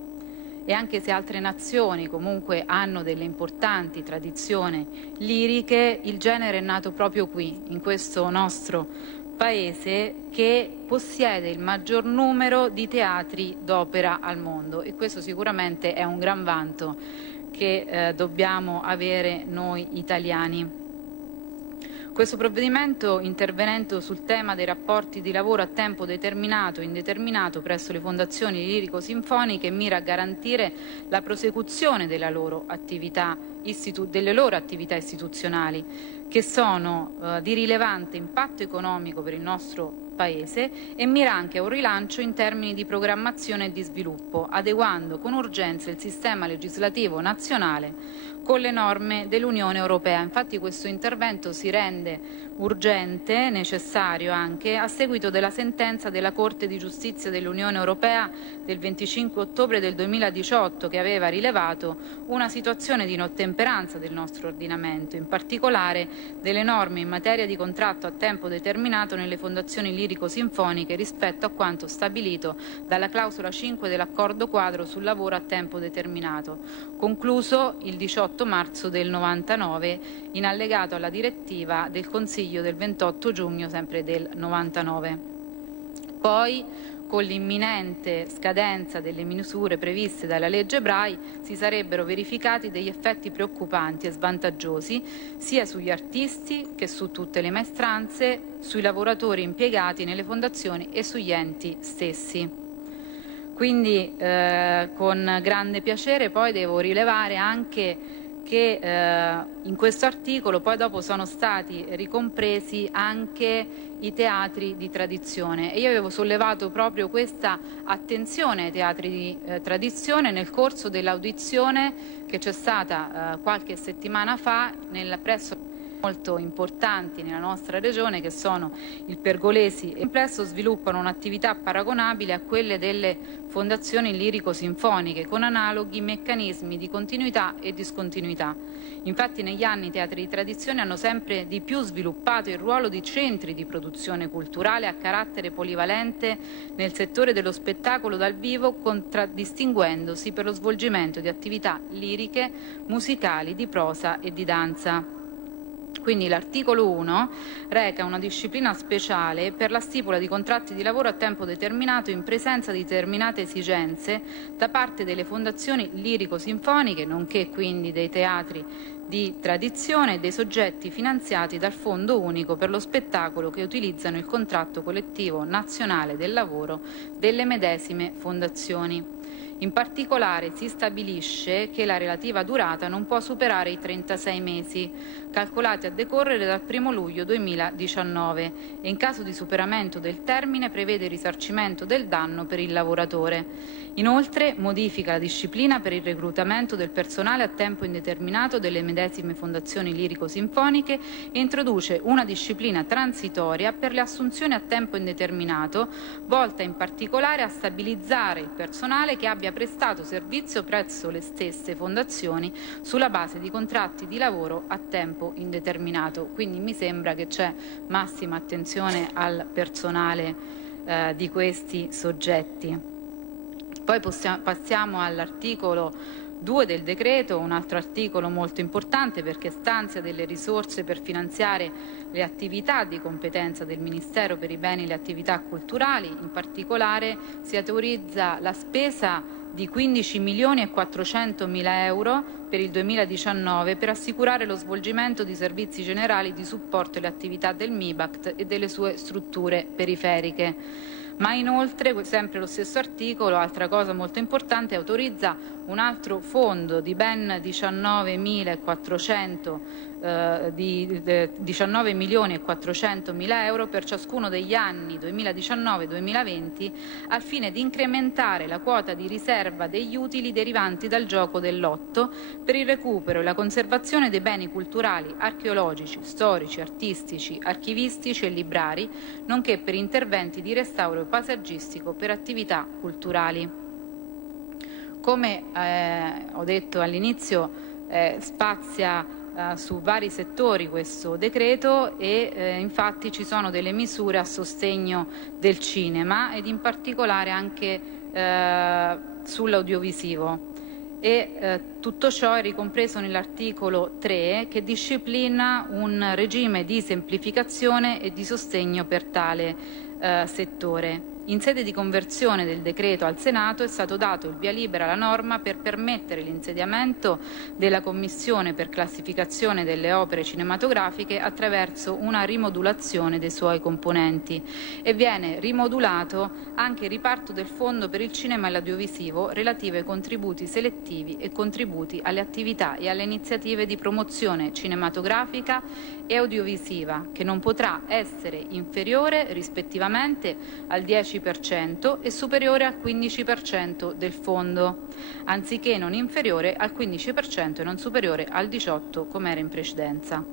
E anche se altre nazioni comunque hanno delle importanti tradizioni liriche, il genere è nato proprio qui, in questo nostro Paese che possiede il maggior numero di teatri d'opera al mondo e questo sicuramente è un gran vanto che dobbiamo avere noi italiani. Questo provvedimento, intervenendo sul tema dei rapporti di lavoro a tempo determinato e indeterminato presso le fondazioni lirico-sinfoniche, mira a garantire la prosecuzione delle loro attività istituzionali, che sono di rilevante impatto economico per il nostro Paese e mira anche a un rilancio in termini di programmazione e di sviluppo, adeguando con urgenza il sistema legislativo nazionale con le norme dell'Unione Europea. Infatti questo intervento si rende urgente, necessario anche, a seguito della sentenza della Corte di Giustizia dell'Unione Europea del 25 ottobre del 2018 che aveva rilevato una situazione di inottemperanza del nostro ordinamento, in particolare delle norme in materia di contratto a tempo determinato nelle fondazioni lirico-sinfoniche rispetto a quanto stabilito dalla clausola 5 dell'accordo quadro sul lavoro a tempo determinato, concluso il 18 marzo del 99 in allegato alla direttiva del Consiglio del 28 giugno sempre del 99. Poi, con l'imminente scadenza delle misure previste dalla legge Bray, si sarebbero verificati degli effetti preoccupanti e svantaggiosi sia sugli artisti che su tutte le maestranze, sui lavoratori impiegati nelle fondazioni e sugli enti stessi. Quindi con grande piacere poi devo rilevare anche che in questo articolo poi dopo sono stati ricompresi anche i teatri di tradizione e io avevo sollevato proprio questa attenzione ai teatri di tradizione nel corso dell'audizione che c'è stata qualche settimana fa presso molto importanti nella nostra regione, che sono il Pergolesi e il Complesso, sviluppano un'attività paragonabile a quelle delle fondazioni lirico-sinfoniche, con analoghi meccanismi di continuità e discontinuità. Infatti negli anni i teatri di tradizione hanno sempre di più sviluppato il ruolo di centri di produzione culturale a carattere polivalente nel settore dello spettacolo dal vivo, contraddistinguendosi per lo svolgimento di attività liriche, musicali, di prosa e di danza. Quindi l'articolo 1 reca una disciplina speciale per la stipula di contratti di lavoro a tempo determinato in presenza di determinate esigenze da parte delle fondazioni lirico-sinfoniche, nonché quindi dei teatri di tradizione e dei soggetti finanziati dal Fondo Unico per lo Spettacolo che utilizzano il contratto collettivo nazionale del lavoro delle medesime fondazioni. In particolare si stabilisce che la relativa durata non può superare i 36 mesi, calcolati a decorrere dal 1 luglio 2019 e in caso di superamento del termine prevede il risarcimento del danno per il lavoratore. Inoltre modifica la disciplina per il reclutamento del personale a tempo indeterminato delle medesime fondazioni lirico-sinfoniche e introduce una disciplina transitoria per le assunzioni a tempo indeterminato, volta in particolare a stabilizzare il personale che abbia prestato servizio presso le stesse fondazioni sulla base di contratti di lavoro a tempo indeterminato. Quindi mi sembra che c'è massima attenzione al personale di questi soggetti. Poi passiamo all'articolo 2 del decreto, un altro articolo molto importante perché stanzia delle risorse per finanziare le attività di competenza del Ministero per i beni e le attività culturali. In particolare si autorizza la spesa di 15.400.000 euro per il 2019 per assicurare lo svolgimento di servizi generali di supporto alle attività del MIBACT e delle sue strutture periferiche. Ma inoltre, sempre lo stesso articolo, altra cosa molto importante, autorizza un altro fondo di ben 19.400.000 euro per ciascuno degli anni 2019-2020 al fine di incrementare la quota di riserva degli utili derivanti dal gioco del lotto per il recupero e la conservazione dei beni culturali, archeologici, storici, artistici, archivistici e librari, nonché per interventi di restauro paesaggistico per attività culturali. Come ho detto all'inizio, spazia su vari settori questo decreto e infatti ci sono delle misure a sostegno del cinema ed in particolare anche sull'audiovisivo. Tutto ciò è ricompreso nell'articolo 3 che disciplina un regime di semplificazione e di sostegno per tale settore. In sede di conversione del decreto al Senato è stato dato il via libera alla norma per permettere l'insediamento della Commissione per classificazione delle opere cinematografiche attraverso una rimodulazione dei suoi componenti e viene rimodulato anche il riparto del Fondo per il cinema e l'audiovisivo relativo ai contributi selettivi e contributi alle attività e alle iniziative di promozione cinematografica e audiovisiva, che non potrà essere inferiore rispettivamente al 10% e superiore al 15% del fondo, anziché non inferiore al 15% e non superiore al 18% come era in precedenza.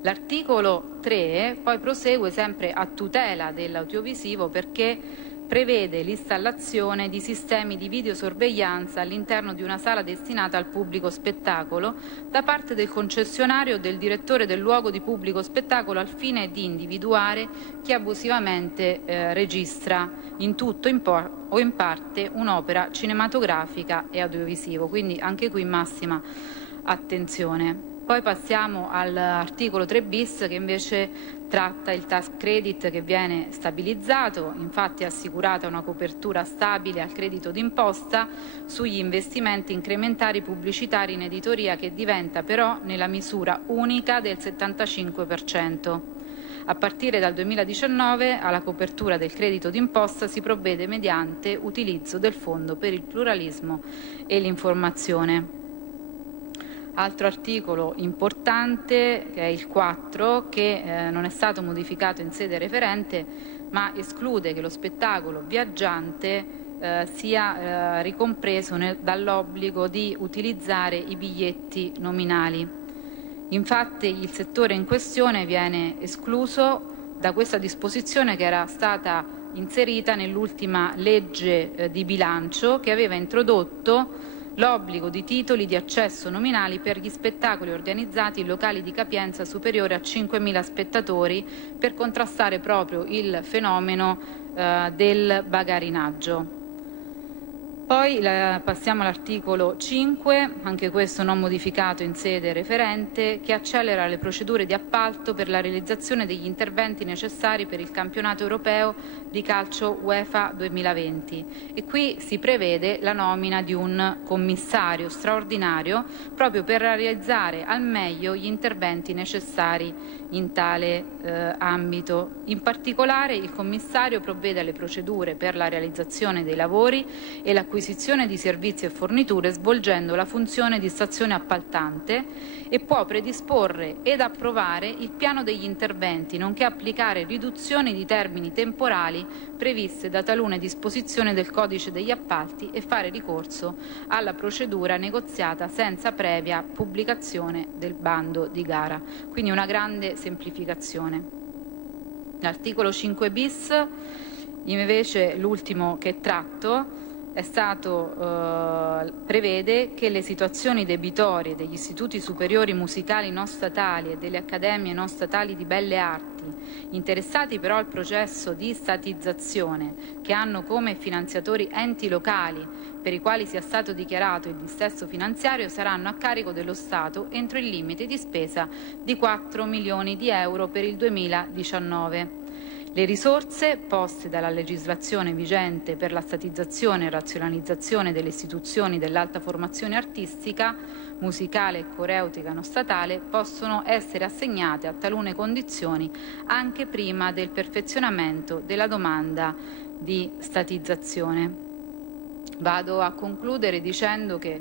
L'articolo 3 poi prosegue sempre a tutela dell'audiovisivo perché prevede l'installazione di sistemi di videosorveglianza all'interno di una sala destinata al pubblico spettacolo da parte del concessionario o del direttore del luogo di pubblico spettacolo al fine di individuare chi abusivamente registra in tutto o in parte un'opera cinematografica e audiovisivo. Quindi anche qui massima attenzione. Poi passiamo all'articolo 3 bis che invece tratta il tax credit che viene stabilizzato, infatti è assicurata una copertura stabile al credito d'imposta sugli investimenti incrementali pubblicitari in editoria che diventa però nella misura unica del 75%. A partire dal 2019 alla copertura del credito d'imposta si provvede mediante utilizzo del Fondo per il pluralismo e l'informazione. Altro articolo importante, che è il 4, che non è stato modificato in sede referente, ma esclude che lo spettacolo viaggiante sia ricompreso dall'obbligo di utilizzare i biglietti nominali. Infatti il settore in questione viene escluso da questa disposizione che era stata inserita nell'ultima legge di bilancio, che aveva introdotto l'obbligo di titoli di accesso nominali per gli spettacoli organizzati in locali di capienza superiore a 5.000 spettatori per contrastare proprio il fenomeno del bagarinaggio. Poi passiamo all'articolo 5, anche questo non modificato in sede referente, che accelera le procedure di appalto per la realizzazione degli interventi necessari per il campionato europeo di calcio UEFA 2020. E qui si prevede la nomina di un commissario straordinario proprio per realizzare al meglio gli interventi necessari in tale ambito. In particolare il commissario provvede alle procedure per la realizzazione dei lavori e l'acquisizione di servizi e forniture, svolgendo la funzione di stazione appaltante, e può predisporre ed approvare il piano degli interventi, nonché applicare riduzioni di termini temporali previste da talune disposizioni del Codice degli appalti e fare ricorso alla procedura negoziata senza previa pubblicazione del bando di gara. Quindi una grande semplificazione. L'articolo 5 bis, invece l'ultimo che tratto, è stato prevede che le situazioni debitorie degli istituti superiori musicali non statali e delle accademie non statali di belle arti, interessati però al processo di statizzazione, che hanno come finanziatori enti locali per i quali sia stato dichiarato il dissesto finanziario, saranno a carico dello Stato entro il limite di spesa di 4 milioni di euro per il 2019. Le risorse poste dalla legislazione vigente per la statizzazione e razionalizzazione delle istituzioni dell'alta formazione artistica, musicale e coreutica non statale possono essere assegnate a talune condizioni anche prima del perfezionamento della domanda di statizzazione. Vado a concludere dicendo che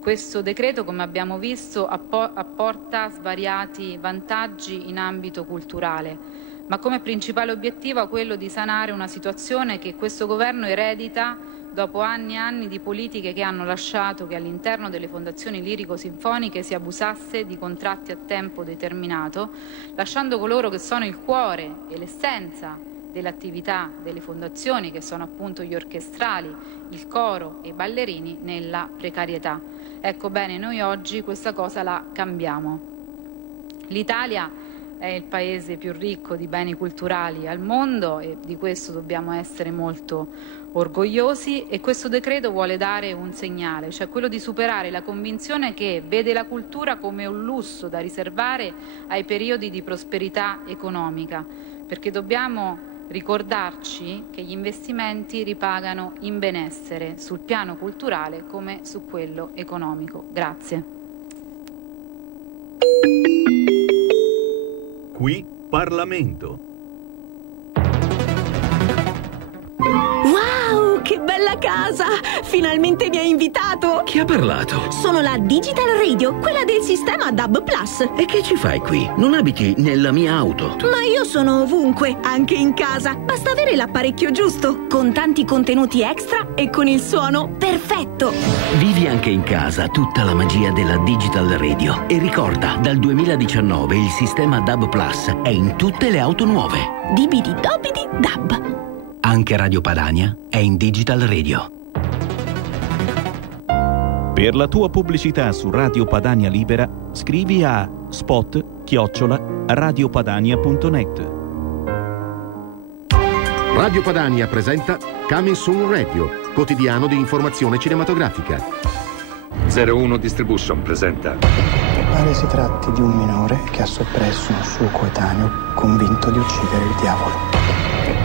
questo decreto, come abbiamo visto, apporta svariati vantaggi in ambito culturale, ma come principale obiettivo ha quello di sanare una situazione che questo governo eredita dopo anni e anni di politiche che hanno lasciato che all'interno delle fondazioni lirico-sinfoniche si abusasse di contratti a tempo determinato, lasciando coloro che sono il cuore e l'essenza dell'attività delle fondazioni, che sono appunto gli orchestrali, il coro e i ballerini, nella precarietà. Ecco bene, noi oggi questa cosa la cambiamo. L'Italia è il paese più ricco di beni culturali al mondo e di questo dobbiamo essere molto orgogliosi, e questo decreto vuole dare un segnale, cioè quello di superare la convinzione che vede la cultura come un lusso da riservare ai periodi di prosperità economica, perché dobbiamo ricordarci che gli investimenti ripagano in benessere sul piano culturale come su quello economico. Grazie. Qui Parlamento. Wow, che bella casa! Finalmente mi hai invitato! Chi ha parlato? Sono la Digital Radio, quella del sistema DAB+. E che ci fai qui? Non abiti nella mia auto. Ma io sono ovunque, anche in casa. Basta avere l'apparecchio giusto, con tanti contenuti extra e con il suono perfetto. Vivi anche in casa tutta la magia della Digital Radio. E ricorda, dal 2019 il sistema DAB+ è in tutte le auto nuove. Dibidi dobidi dab. Anche Radio Padania è in Digital Radio. Per la tua pubblicità su Radio Padania Libera, scrivi a spot@radiopadania.net. Radio Padania presenta Coming Soon Radio, quotidiano di informazione cinematografica. 01 Distribution presenta. Pare si tratti di un minore che ha soppresso un suo coetaneo convinto di uccidere il diavolo.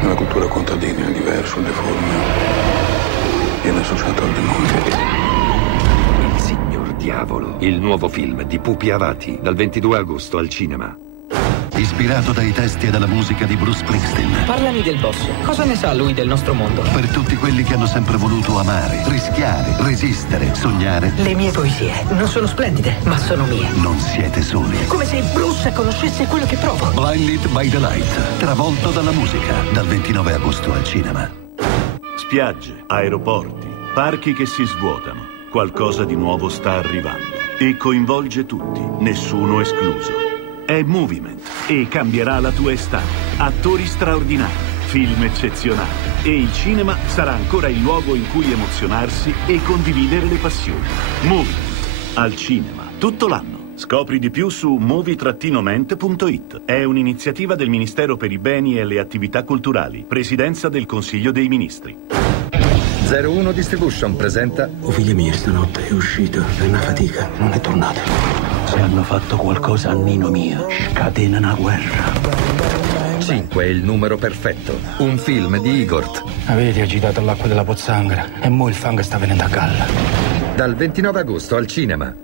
Nella cultura contadina il diverso, il deforme, viene associato al demonio. Il signor Diavolo, il nuovo film di Pupi Avati, dal 22 agosto al cinema. Ispirato dai testi e dalla musica di Bruce Springsteen. Parlami del boss. Cosa ne sa lui del nostro mondo? Per tutti quelli che hanno sempre voluto amare, rischiare, resistere, sognare. Le mie poesie non sono splendide, ma sono mie. Non siete soli. Come se Bruce conoscesse quello che provo. Blinded by the Light, travolto dalla musica, dal 29 agosto al cinema. Spiagge, aeroporti, parchi che si svuotano. Qualcosa di nuovo sta arrivando. e coinvolge tutti, nessuno escluso. È Moviment e cambierà la tua estate. Attori straordinari, film eccezionali e il cinema sarà ancora il luogo in cui emozionarsi e condividere le passioni. Moviment al cinema tutto l'anno. Scopri di più su movie-mente.it. È un'iniziativa del Ministero per i Beni e le Attività Culturali, Presidenza del Consiglio dei Ministri. 01 Distribution presenta. Figlia mia, stanotte è uscita, è una fatica, non è tornata. Se hanno fatto qualcosa a Nino mio, scatena una guerra. 5 è il numero perfetto. Un film di Igor. Avete agitato l'acqua della pozzanghera e mo il fango sta venendo a galla. Dal 29 agosto al cinema.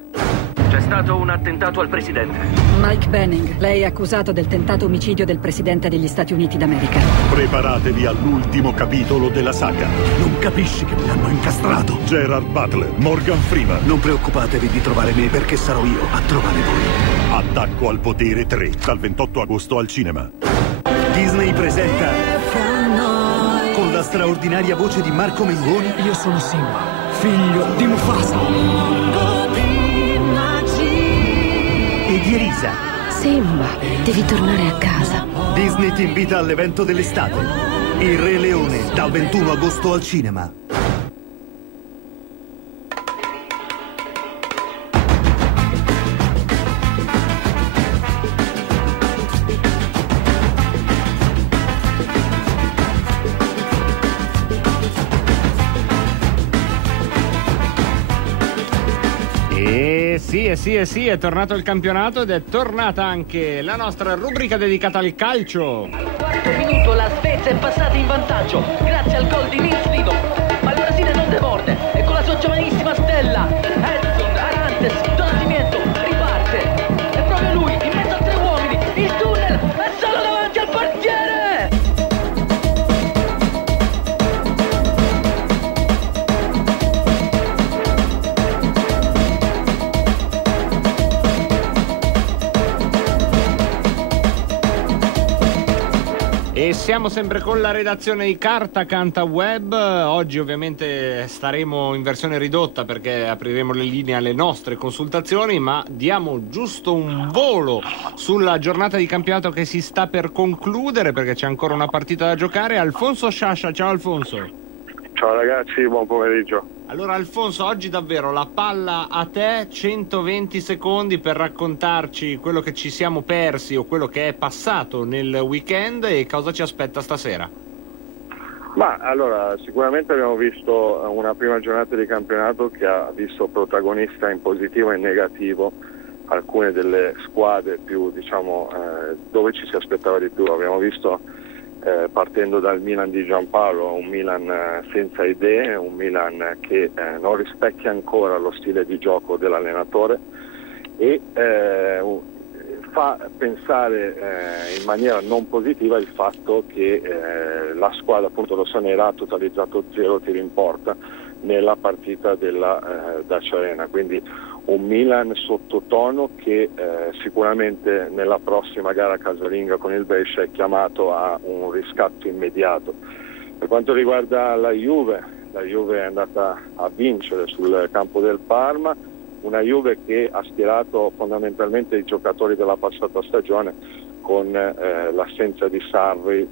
C'è stato un attentato al presidente. Mike Benning, lei è accusato del tentato omicidio del presidente degli Stati Uniti d'America. Preparatevi all'ultimo capitolo della saga. Non capisci che mi hanno incastrato? Gerard Butler, Morgan Freeman. Non preoccupatevi di trovare me perché sarò io a trovare voi. Attacco al potere 3, dal 28 agosto al cinema. Disney presenta con la straordinaria voce di Marco Mengoni. Io sono Simba, figlio di Mufasa. E di Elisa. Simba, devi tornare a casa. Disney ti invita all'evento dell'estate. Il Re Leone, dal 21 agosto al cinema. Sì, è tornato il campionato ed è tornata anche la nostra rubrica dedicata al calcio. Quarto minuto, la Svezia è passata in vantaggio grazie al gol di Nils Lido. Ma il Brasile non demorde e con la sua giovanissima stella Edson Arantes, Donatimiento, riparte. È proprio lui, in mezzo a 3 uomini, il tunnel è solo davanti al portiere. E siamo sempre con la redazione di Carta Canta Web. Oggi ovviamente staremo in versione ridotta perché apriremo le linee alle nostre consultazioni, ma diamo giusto un volo sulla giornata di campionato che si sta per concludere perché c'è ancora una partita da giocare. Alfonso Sciascia, ciao Alfonso. Ciao ragazzi, buon pomeriggio. Allora Alfonso, oggi davvero la palla a te, 120 secondi per raccontarci quello che ci siamo persi o quello che è passato nel weekend e cosa ci aspetta stasera. Ma allora, sicuramente abbiamo visto una prima giornata di campionato che ha visto protagonista in positivo e in negativo alcune delle squadre più, dove ci si aspettava di più. Abbiamo visto partendo dal Milan di Giampaolo, un Milan senza idee, un Milan che non rispecchia ancora lo stile di gioco dell'allenatore e fa pensare in maniera non positiva il fatto che la squadra appunto rossonera ha totalizzato 0 tiri in porta nella partita della Dacia Arena, quindi un Milan sottotono che sicuramente nella prossima gara casalinga con il Brescia è chiamato a un riscatto immediato. Per quanto riguarda la Juve è andata a vincere sul campo del Parma, una Juve che ha schierato fondamentalmente i giocatori della passata stagione con l'assenza di Sarri,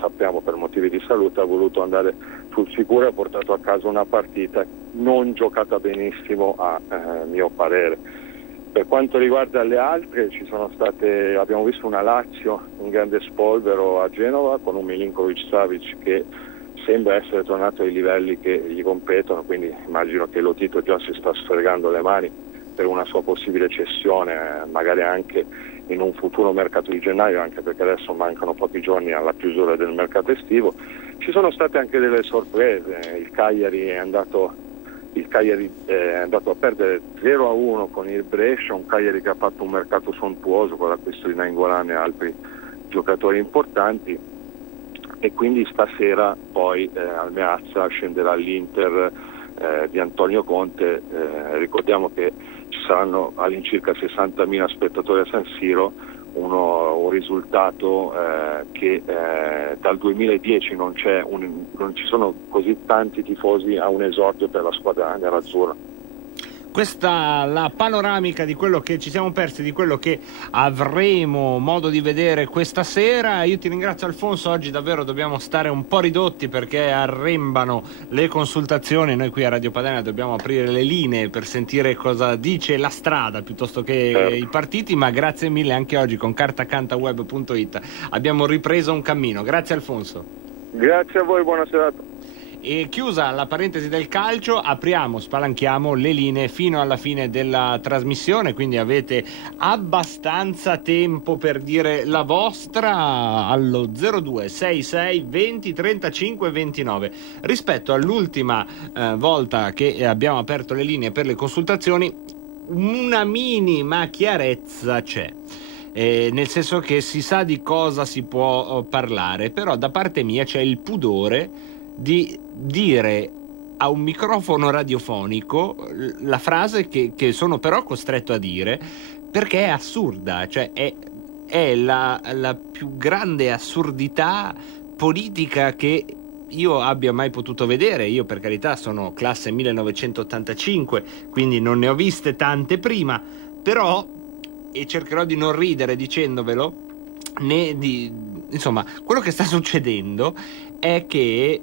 sappiamo per motivi di salute, ha voluto andare sul sicuro e ha portato a casa una partita non giocata benissimo a mio parere. Per quanto riguarda le altre abbiamo visto una Lazio in grande spolvero a Genova con un Milinkovic-Savic che sembra essere tornato ai livelli che gli competono, quindi immagino che Lotito già si sta sfregando le mani per una sua possibile cessione, magari anche in un futuro mercato di gennaio, anche perché adesso mancano pochi giorni alla chiusura del mercato estivo. Ci sono state anche delle sorprese, il Cagliari è andato a perdere 0-1 con il Brescia, un Cagliari che ha fatto un mercato sontuoso con l'acquisto di Nainggolan e altri giocatori importanti, e quindi stasera poi al Meazza scenderà l'Inter di Antonio Conte. Ricordiamo che ci saranno all'incirca 60.000 spettatori a San Siro, un risultato che dal 2010 non ci sono così tanti tifosi a un esordio per la squadra nerazzurra. Questa la panoramica di quello che ci siamo persi, di quello che avremo modo di vedere questa sera. Io ti ringrazio Alfonso, oggi davvero dobbiamo stare un po' ridotti perché arrembano le consultazioni. Noi qui a Radio Padania dobbiamo aprire le linee per sentire cosa dice la strada piuttosto che i partiti, ma grazie mille anche oggi con cartacantaweb.it abbiamo ripreso un cammino. Grazie Alfonso. Grazie a voi, buona serata. E chiusa la parentesi del calcio, spalanchiamo le linee fino alla fine della trasmissione, quindi avete abbastanza tempo per dire la vostra allo 0266 20 35 29. Rispetto all'ultima volta che abbiamo aperto le linee per le consultazioni, una minima chiarezza c'è. Nel senso che si sa di cosa si può parlare, però da parte mia c'è il pudore di dire a un microfono radiofonico la frase che sono però costretto a dire, perché è assurda, cioè è la più grande assurdità politica che io abbia mai potuto vedere. Io per carità sono classe 1985, quindi non ne ho viste tante prima, però, e cercherò di non ridere dicendovelo, insomma, quello che sta succedendo è che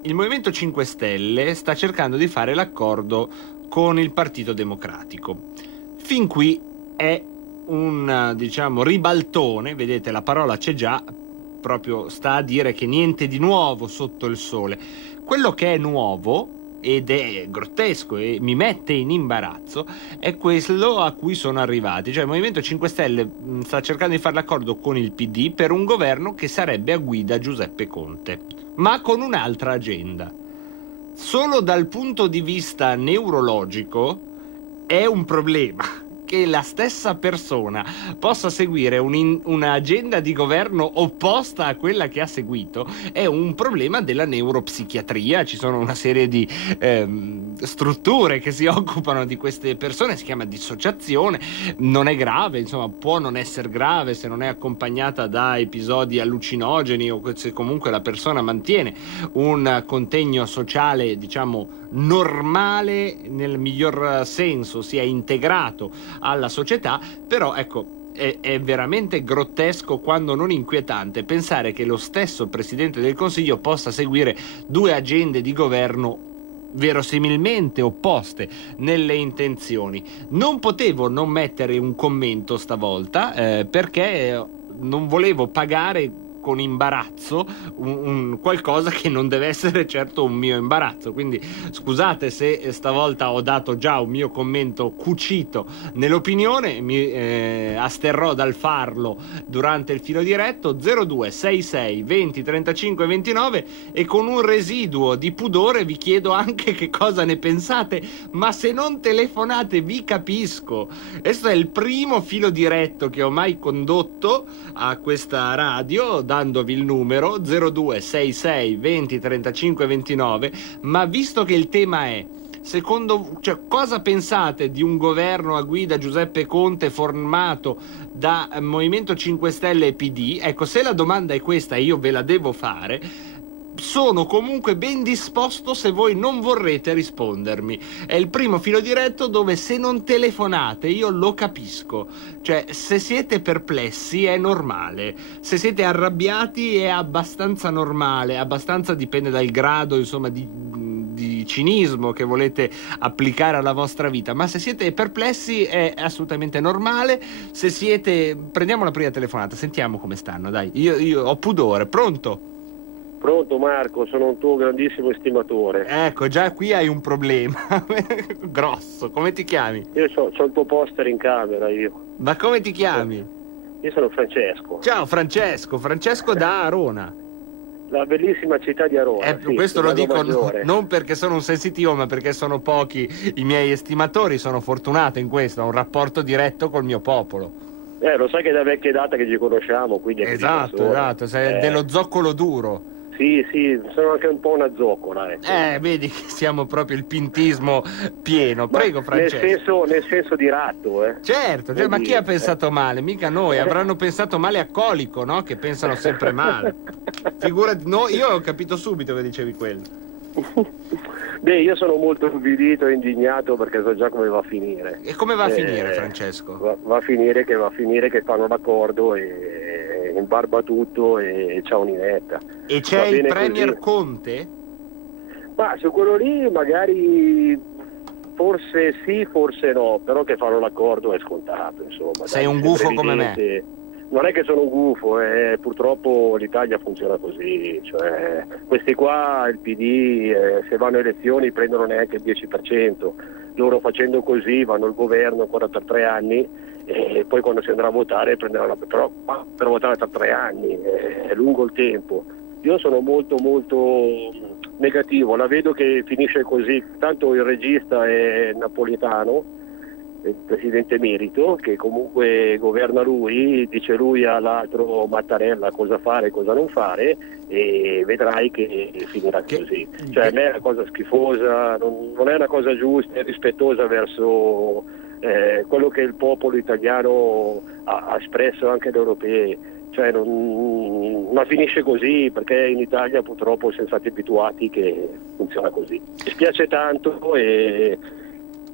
il Movimento 5 Stelle sta cercando di fare l'accordo con il Partito Democratico. Fin qui è un, ribaltone, vedete la parola c'è già, proprio sta a dire che niente di nuovo sotto il sole. Quello che è nuovo, ed è grottesco e mi mette in imbarazzo, è quello a cui sono arrivati. Cioè il Movimento 5 Stelle sta cercando di fare l'accordo con il PD per un governo che sarebbe a guida Giuseppe Conte, ma con un'altra agenda. Solo dal punto di vista neurologico è un problema che la stessa persona possa seguire un'agenda di governo opposta a quella che ha seguito. È un problema della neuropsichiatria. Ci sono una serie di strutture che si occupano di queste persone, si chiama dissociazione, non è grave, insomma può non essere grave se non è accompagnata da episodi allucinogeni o se comunque la persona mantiene un contegno sociale normale nel miglior senso, si è integrato alla società. Però ecco, è veramente grottesco, quando non inquietante, pensare che lo stesso Presidente del Consiglio possa seguire due agende di governo verosimilmente opposte nelle intenzioni. Non potevo non mettere un commento stavolta perché non volevo pagare con imbarazzo un qualcosa che non deve essere certo un mio imbarazzo. Quindi scusate se stavolta ho dato già un mio commento cucito nell'opinione, mi asterrò dal farlo durante il filo diretto. 0266 20 35 29, e con un residuo di pudore vi chiedo anche che cosa ne pensate, ma se non telefonate vi capisco. Questo è il primo filo diretto che ho mai condotto a questa radio, dandovi il numero 0266 20 35 29, ma visto che il tema è cosa pensate di un governo a guida Giuseppe Conte formato da Movimento 5 Stelle e PD, ecco, se la domanda è questa e io ve la devo fare, sono comunque ben disposto se voi non vorrete rispondermi. È il primo filo diretto dove se non telefonate io lo capisco. Cioè, se siete perplessi è normale, se siete arrabbiati è abbastanza normale, abbastanza dipende dal grado, insomma, di cinismo che volete applicare alla vostra vita, ma se siete perplessi è assolutamente normale. Se siete... Prendiamo la prima telefonata, sentiamo come stanno, dai. Io ho pudore. Pronto? Pronto Marco, sono un tuo grandissimo estimatore. Ecco, già qui hai un problema grosso. Come ti chiami? Io c'ho il tuo poster in camera, io. Ma come ti chiami? Io sono Francesco. Ciao Francesco da Arona. La bellissima città di Arona. Sì, questo lo dico non perché sono un sensitivo, ma perché sono pochi i miei estimatori. Sono fortunato in questo, ho un rapporto diretto col mio popolo. Lo sai che è da vecchia data che ci conosciamo, quindi esatto, sei dello zoccolo duro. Sì, sono anche un po' una zoccola, ecco. Vedi che siamo proprio il pintismo pieno. Prego, Francesco. Nel senso di ratto, Certo, ma chi ha pensato male? Mica noi, avranno pensato male a Colico, no? Che pensano sempre male. Figurati, no, io ho capito subito che dicevi quello. Beh, io sono molto invidito e indignato perché so già come va a finire. E come va a finire, Francesco? Va a finire che fanno l'accordo e in barba tutto e c'è un'inetta. E c'è il Premier Conte? Ma su quello lì magari forse sì, forse no, però che fanno l'accordo è scontato, insomma. Sei un gufo come me. Non è che sono un gufo, purtroppo l'Italia funziona così, cioè questi qua, il PD, se vanno a elezioni prendono neanche il 10%, loro facendo così vanno al governo ancora per 3 anni e poi quando si andrà a votare prenderanno però per votare per 3 anni, è lungo il tempo. Io sono molto negativo, la vedo che finisce così, tanto il regista è napoletano, il presidente emerito, che comunque governa lui, dice lui all'altro Mattarella cosa fare e cosa non fare e vedrai che finirà così. Cioè a me è una cosa schifosa, non è una cosa giusta e rispettosa verso quello che il popolo italiano ha espresso anche agli europei. Cioè ma finisce così perché in Italia purtroppo siamo stati abituati che funziona così. Mi spiace tanto e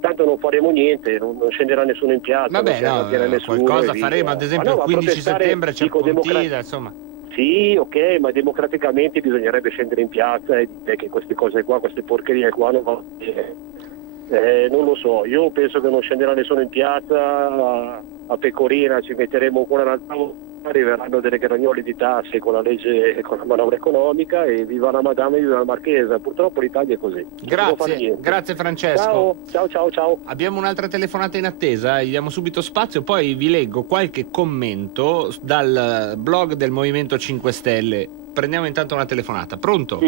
tanto non faremo niente, non scenderà nessuno in piazza. Vabbè, nessuno, qualcosa faremo, ad esempio il 15 settembre c'è Pontida, insomma. Sì, ok, ma democraticamente bisognerebbe scendere in piazza e dire che queste cose qua, queste porcherie qua non vanno bene. Non lo so, io penso che non scenderà nessuno in piazza, a Pecorina ci metteremo ancora un'altra volta, arriveranno delle gragnoli di tasse con la legge, con la manovra economica e viva la Madama e viva la Marchesa. Purtroppo l'Italia è così. Grazie Francesco. Ciao. Abbiamo un'altra telefonata in attesa, gli diamo subito spazio, poi vi leggo qualche commento dal blog del Movimento 5 Stelle. Prendiamo intanto una telefonata. Pronto?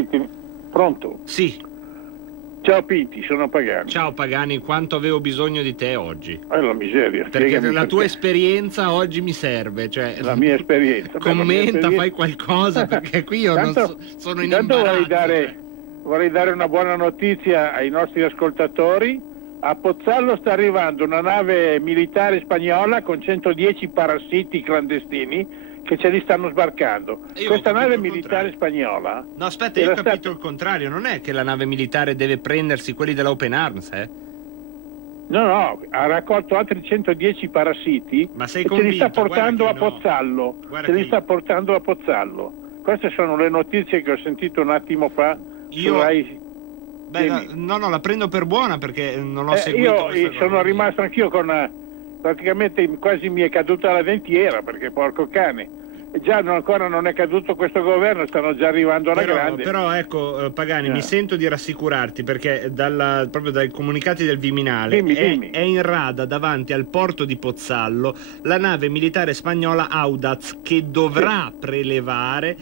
Pronto? Sì. Ciao Pinti, sono Pagani. Ciao Pagani, quanto avevo bisogno di te oggi? La miseria. Perché la tua esperienza oggi mi serve, cioè la mia esperienza. Commenta, fai qualcosa perché qui io sono in imbarazzo. Vorrei dare una buona notizia ai nostri ascoltatori. A Pozzallo sta arrivando una nave militare spagnola con 110 parassiti clandestini che ce li stanno sbarcando. Questa nave militare spagnola... No, aspetta, io ho capito il contrario. Non è che la nave militare deve prendersi quelli dell'Open Arms, No, ha raccolto altri 110 parassiti. Ma sei e convinto? Ce li sta portando a no. Pozzallo. Sta portando a Pozzallo. Queste sono le notizie che ho sentito un attimo fa. No, la prendo per buona perché non ho seguito. Io sono rimasto anch'io con... praticamente quasi mi è caduta la dentiera perché porco cane. Già ancora non è caduto questo governo, stanno già arrivando alla grande. Però ecco Pagani, mi sento di rassicurarti perché proprio dai comunicati del Viminale dimmi. È in rada davanti al porto di Pozzallo la nave militare spagnola Audaz che dovrà prelevare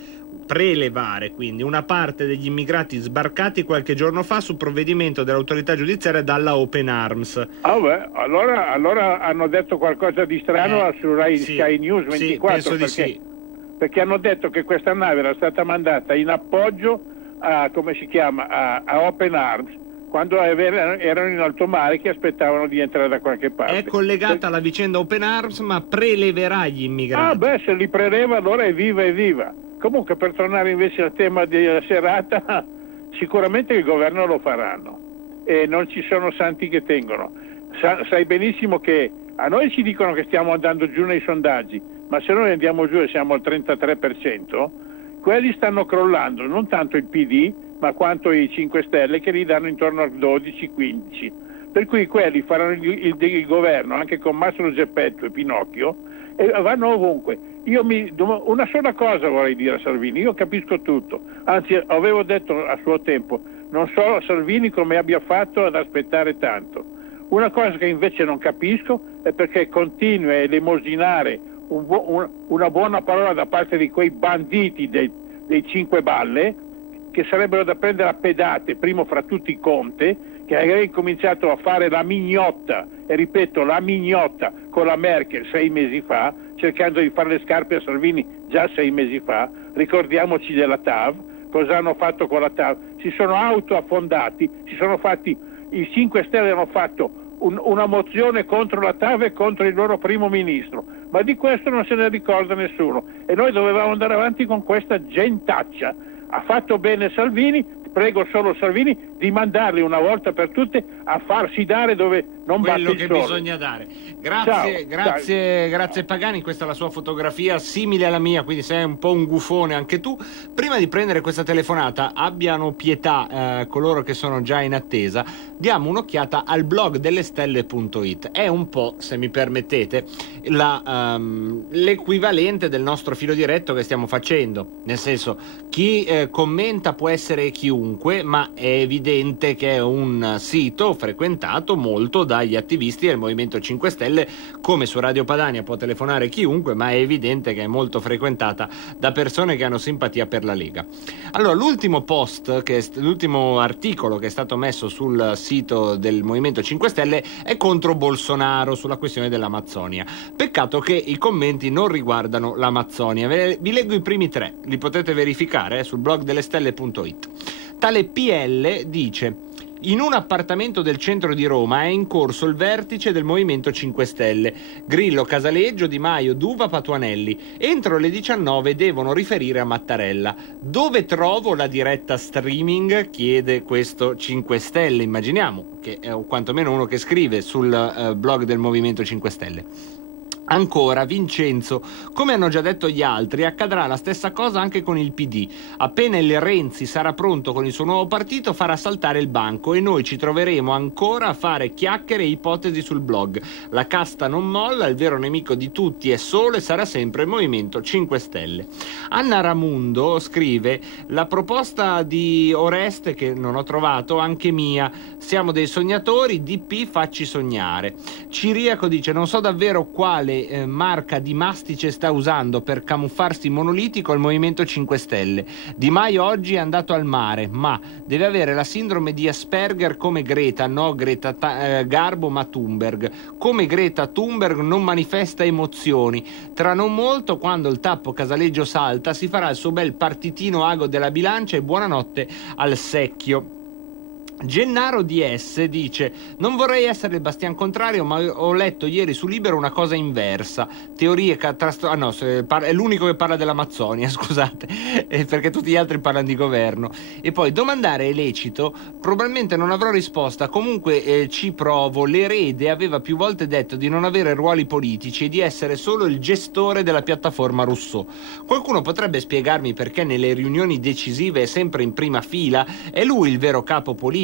quindi una parte degli immigrati sbarcati qualche giorno fa su provvedimento dell'autorità giudiziaria dalla Open Arms. Allora hanno detto qualcosa di strano su Rai Sky News 24 perché hanno detto che questa nave era stata mandata in appoggio a Open Arms quando erano in alto mare che aspettavano di entrare da qualche parte. È collegata alla vicenda Open Arms ma preleverà gli immigrati. Se li preleva allora evviva. Comunque, per tornare invece al tema della serata, sicuramente il governo lo faranno e non ci sono santi che tengono. Sai benissimo che a noi ci dicono che stiamo andando giù nei sondaggi, ma se noi andiamo giù e siamo al 33%, quelli stanno crollando, non tanto il PD, ma quanto i 5 Stelle che li danno intorno al 12-15. Per cui quelli faranno il governo anche con Mastro Geppetto e Pinocchio e vanno ovunque. Una sola cosa vorrei dire a Salvini, io capisco tutto, anzi avevo detto a suo tempo, non so Salvini come abbia fatto ad aspettare tanto. Una cosa che invece non capisco è perché continua a elemosinare una buona parola da parte di quei banditi dei 5 Balle che sarebbero da prendere a pedate, primo fra tutti Conte, che ha incominciato a fare la mignotta, e ripeto la mignotta con la Merkel 6 mesi fa, cercando di fare le scarpe a Salvini già 6 mesi fa. Ricordiamoci della TAV, cosa hanno fatto con la TAV? Si sono autoaffondati, i 5 Stelle hanno fatto una mozione contro la TAV e contro il loro primo ministro, ma di questo non se ne ricorda nessuno e noi dovevamo andare avanti con questa gentaccia. Ha fatto bene Salvini, prego solo Salvini di di mandarli una volta per tutte a farsi dare dove non batte quello il che sole. bisogna dare. Grazie Pagani, questa è la sua fotografia simile alla mia, quindi sei un po' un gufone anche tu. Prima di prendere questa telefonata, abbiano pietà coloro che sono già in attesa, diamo un'occhiata al blog dellestelle.it. È un po', se mi permettete, l'equivalente del nostro filo diretto che stiamo facendo, nel senso, chi commenta può essere chiunque, ma è evidente che è un sito frequentato molto dagli attivisti del Movimento 5 Stelle, come su Radio Padania può telefonare chiunque, ma è evidente che è molto frequentata da persone che hanno simpatia per la Lega. Allora, l'ultimo articolo che è stato messo sul sito del Movimento 5 Stelle è contro Bolsonaro sulla questione dell'Amazzonia. Peccato che i commenti non riguardano l'Amazzonia. Vi leggo i primi 3, li potete verificare sul blog dellestelle.it. Tale PL dice: in un appartamento del centro di Roma è in corso il vertice del Movimento 5 Stelle. Grillo, Casaleggio, Di Maio, D'Uva, Patuanelli. Entro le 19 devono riferire a Mattarella. Dove trovo la diretta streaming? Chiede questo 5 Stelle. Immaginiamo che è quantomeno uno che scrive sul blog del Movimento 5 Stelle. Ancora Vincenzo: come hanno già detto gli altri, accadrà la stessa cosa anche con il PD. Appena il Renzi sarà pronto con il suo nuovo partito, farà saltare il banco e noi ci troveremo ancora a fare chiacchiere e ipotesi sul blog. La casta non molla, il vero nemico di tutti è solo e sarà sempre il Movimento 5 Stelle. Anna Ramundo scrive: la proposta di Oreste, che non ho trovato, anche mia. Siamo dei sognatori, DP facci sognare. Ciriaco dice: non so davvero quale marca di mastice sta usando per camuffarsi monolitico al Movimento 5 Stelle. Di Maio oggi è andato al mare, ma deve avere la sindrome di Asperger come Greta, no Greta Garbo ma Thunberg. Come Greta Thunberg non manifesta emozioni. Tra non molto, quando il tappo Casaleggio salta, si farà il suo bel partitino ago della bilancia e buonanotte al secchio. Gennaro DS dice: non vorrei essere il bastian contrario, ma ho letto ieri su Libero una cosa inversa. Teorie è l'unico che parla dell'Amazzonia, scusate, perché tutti gli altri parlano di governo. E poi domandare è lecito, probabilmente non avrò risposta, comunque ci provo. L'erede aveva più volte detto di non avere ruoli politici e di essere solo il gestore della piattaforma Rousseau. Qualcuno potrebbe spiegarmi perché nelle riunioni decisive è sempre in prima fila? È lui il vero capo politico?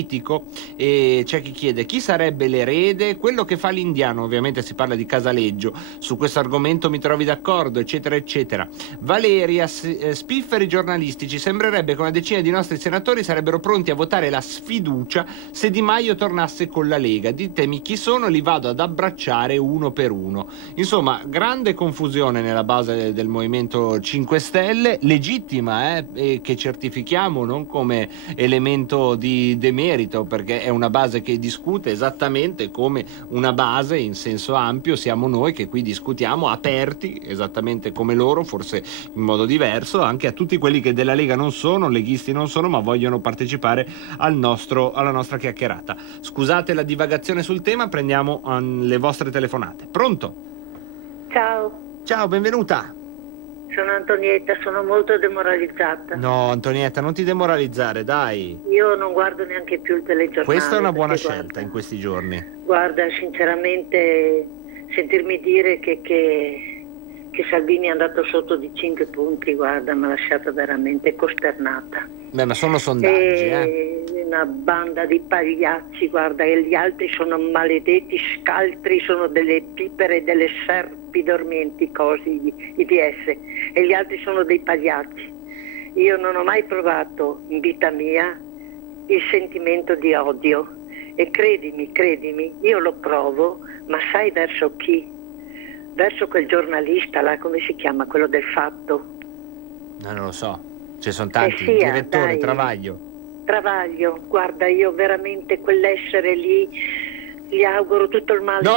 E c'è chi chiede: chi sarebbe l'erede? Quello che fa l'indiano. Ovviamente si parla di Casaleggio. Su questo argomento mi trovi d'accordo, eccetera eccetera. Valeria: spifferi giornalistici, sembrerebbe che una decina di nostri senatori sarebbero pronti a votare la sfiducia se Di Maio tornasse con la Lega. Ditemi chi sono, li vado ad abbracciare uno per uno. Insomma, grande confusione nella base del Movimento 5 Stelle, legittima, e che certifichiamo non come elemento di demerito, perché è una base che discute esattamente come una base in senso ampio siamo noi che qui discutiamo aperti esattamente come loro, forse in modo diverso, anche a tutti quelli che della Lega non sono, leghisti non sono, ma vogliono partecipare alla nostra chiacchierata. Scusate la divagazione sul tema, prendiamo le vostre telefonate. Pronto? Ciao, benvenuta. Sono Antonietta, sono molto demoralizzata. No, Antonietta, non ti demoralizzare, dai. Io non guardo neanche più il telegiornale. Questa è una buona scelta in questi giorni. Guarda, sinceramente, sentirmi dire che Salvini è andato sotto di 5 punti, guarda, mi ha lasciato veramente costernata. Beh, ma sono sondaggi, Una banda di pagliacci, guarda, e gli altri sono maledetti scaltri, sono delle pipere, delle serpi dormienti, cosi, i PS, e gli altri sono dei pagliacci. Io non ho mai provato in vita mia il sentimento di odio, e credimi, io lo provo, ma sai verso chi? Verso quel giornalista là, come si chiama, quello del Fatto? No, non lo so, ci sono tanti, sia, direttore, dai. Travaglio, guarda, io veramente quell'essere lì gli auguro tutto il male. No,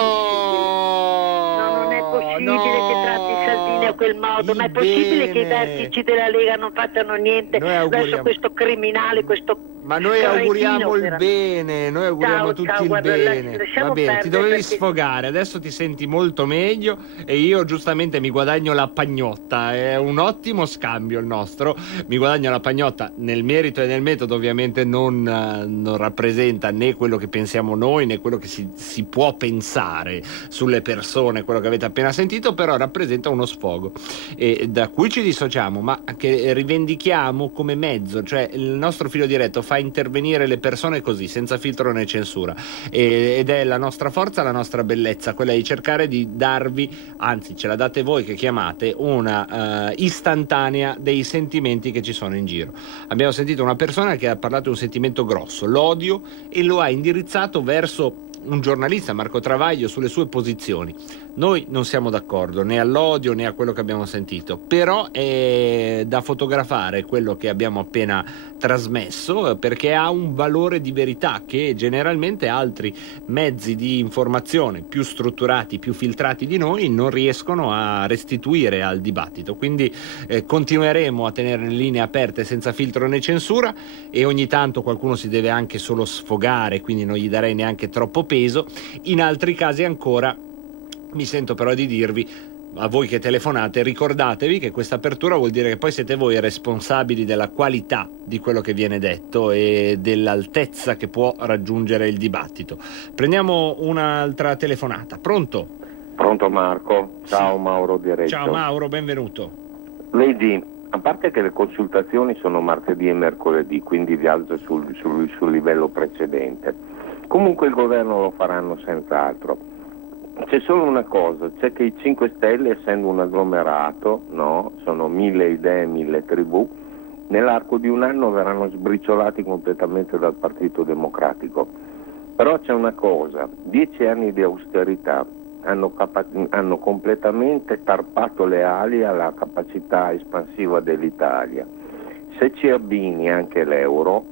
non è possibile che tratti Salvini a quel modo, ma è possibile che i vertici della Lega non facciano niente verso questo criminale, questo Ma noi auguriamo il bene, noi auguriamo a tutti il bene. Va bene, ti dovevi sfogare, adesso ti senti molto meglio e io giustamente mi guadagno la pagnotta, è un ottimo scambio il nostro, mi guadagno la pagnotta nel merito e nel metodo, ovviamente non rappresenta né quello che pensiamo noi né quello che si può pensare sulle persone, quello che avete appena sentito, però rappresenta uno sfogo e da cui ci dissociamo, ma che rivendichiamo come mezzo, cioè il nostro filo diretto fa intervenire le persone così, senza filtro né censura, ed è la nostra forza, la nostra bellezza, quella di cercare di darvi, anzi ce la date voi che chiamate, una istantanea dei sentimenti che ci sono in giro. Abbiamo sentito una persona che ha parlato di un sentimento grosso, l'odio, e lo ha indirizzato verso un giornalista, Marco Travaglio, sulle sue posizioni. Noi non siamo d'accordo né all'odio né a quello che abbiamo sentito, però è da fotografare quello che abbiamo appena trasmesso, perché ha un valore di verità che generalmente altri mezzi di informazione più strutturati, più filtrati di noi non riescono a restituire al dibattito. Quindi continueremo a tenere le linee aperte senza filtro né censura, e ogni tanto qualcuno si deve anche solo sfogare, quindi non gli darei neanche troppo peso. In altri casi ancora mi sento però di dirvi, a voi che telefonate, ricordatevi che questa apertura vuol dire che poi siete voi responsabili della qualità di quello che viene detto e dell'altezza che può raggiungere il dibattito. Prendiamo un'altra telefonata. Pronto? Pronto Marco, ciao. Sì. Mauro di Reggio. Ciao Mauro, benvenuto. Vedi, a parte che le consultazioni sono martedì e mercoledì, quindi viaggio sul livello precedente. Comunque il governo lo faranno senz'altro. C'è solo una cosa, c'è che i 5 Stelle, essendo un agglomerato, no? Sono 1000 idee, 1000 tribù, nell'arco di un anno verranno sbriciolati completamente dal Partito Democratico. Però c'è una cosa, 10 anni di austerità hanno completamente tarpato le ali alla capacità espansiva dell'Italia. Se ci abbini anche l'euro,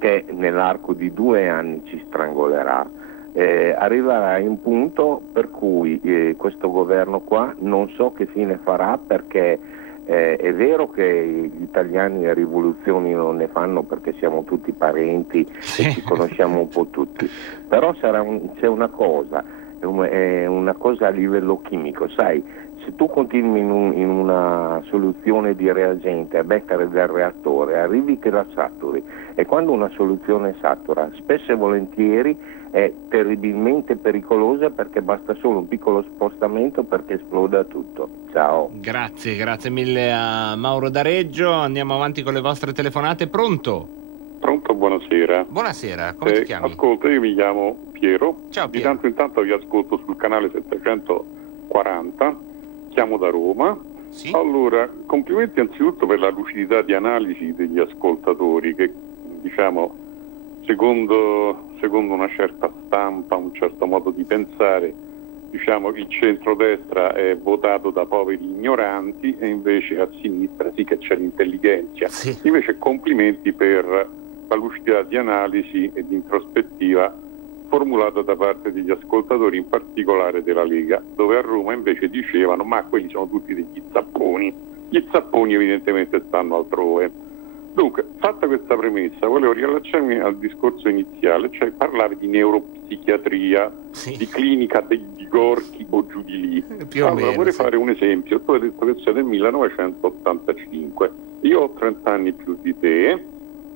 che nell'arco di 2 anni ci strangolerà, arriverà in un punto per cui questo governo qua non so che fine farà, perché è vero che gli italiani rivoluzioni non ne fanno perché siamo tutti parenti e ci conosciamo un po' tutti, però c'è una cosa, è una cosa a livello chimico, sai, se tu continui in una soluzione di reagente a mettere del reattore, arrivi che la saturi, e quando una soluzione satura spesso e volentieri è terribilmente pericolosa, perché basta solo un piccolo spostamento perché esploda tutto. Ciao. Grazie mille a Mauro da Reggio. Andiamo avanti con le vostre telefonate. Pronto? Pronto, buonasera. Buonasera, come ti chiami? Ascolta, io mi chiamo Piero. Ciao Piero. Di tanto in tanto vi ascolto sul canale 740, chiamo da Roma. Sì? Allora, complimenti anzitutto per la lucidità di analisi degli ascoltatori che, diciamo, secondo una certa stampa, un certo modo di pensare, diciamo, il centrodestra è votato da poveri ignoranti e invece a sinistra sì che c'è l'intelligenza. Sì. Invece complimenti per la lucidità di analisi e di introspettiva formulata da parte degli ascoltatori, in particolare della Lega, dove a Roma invece dicevano ma quelli sono tutti degli zapponi. Gli zapponi evidentemente stanno altrove. Dunque, fatta questa premessa, volevo riallacciarmi al discorso iniziale, cioè parlare di neuropsichiatria, di clinica degli Gorchi o giù di lì. Allora, vorrei fare un esempio. Tu hai detto che sei del 1985, io ho 30 anni più di te,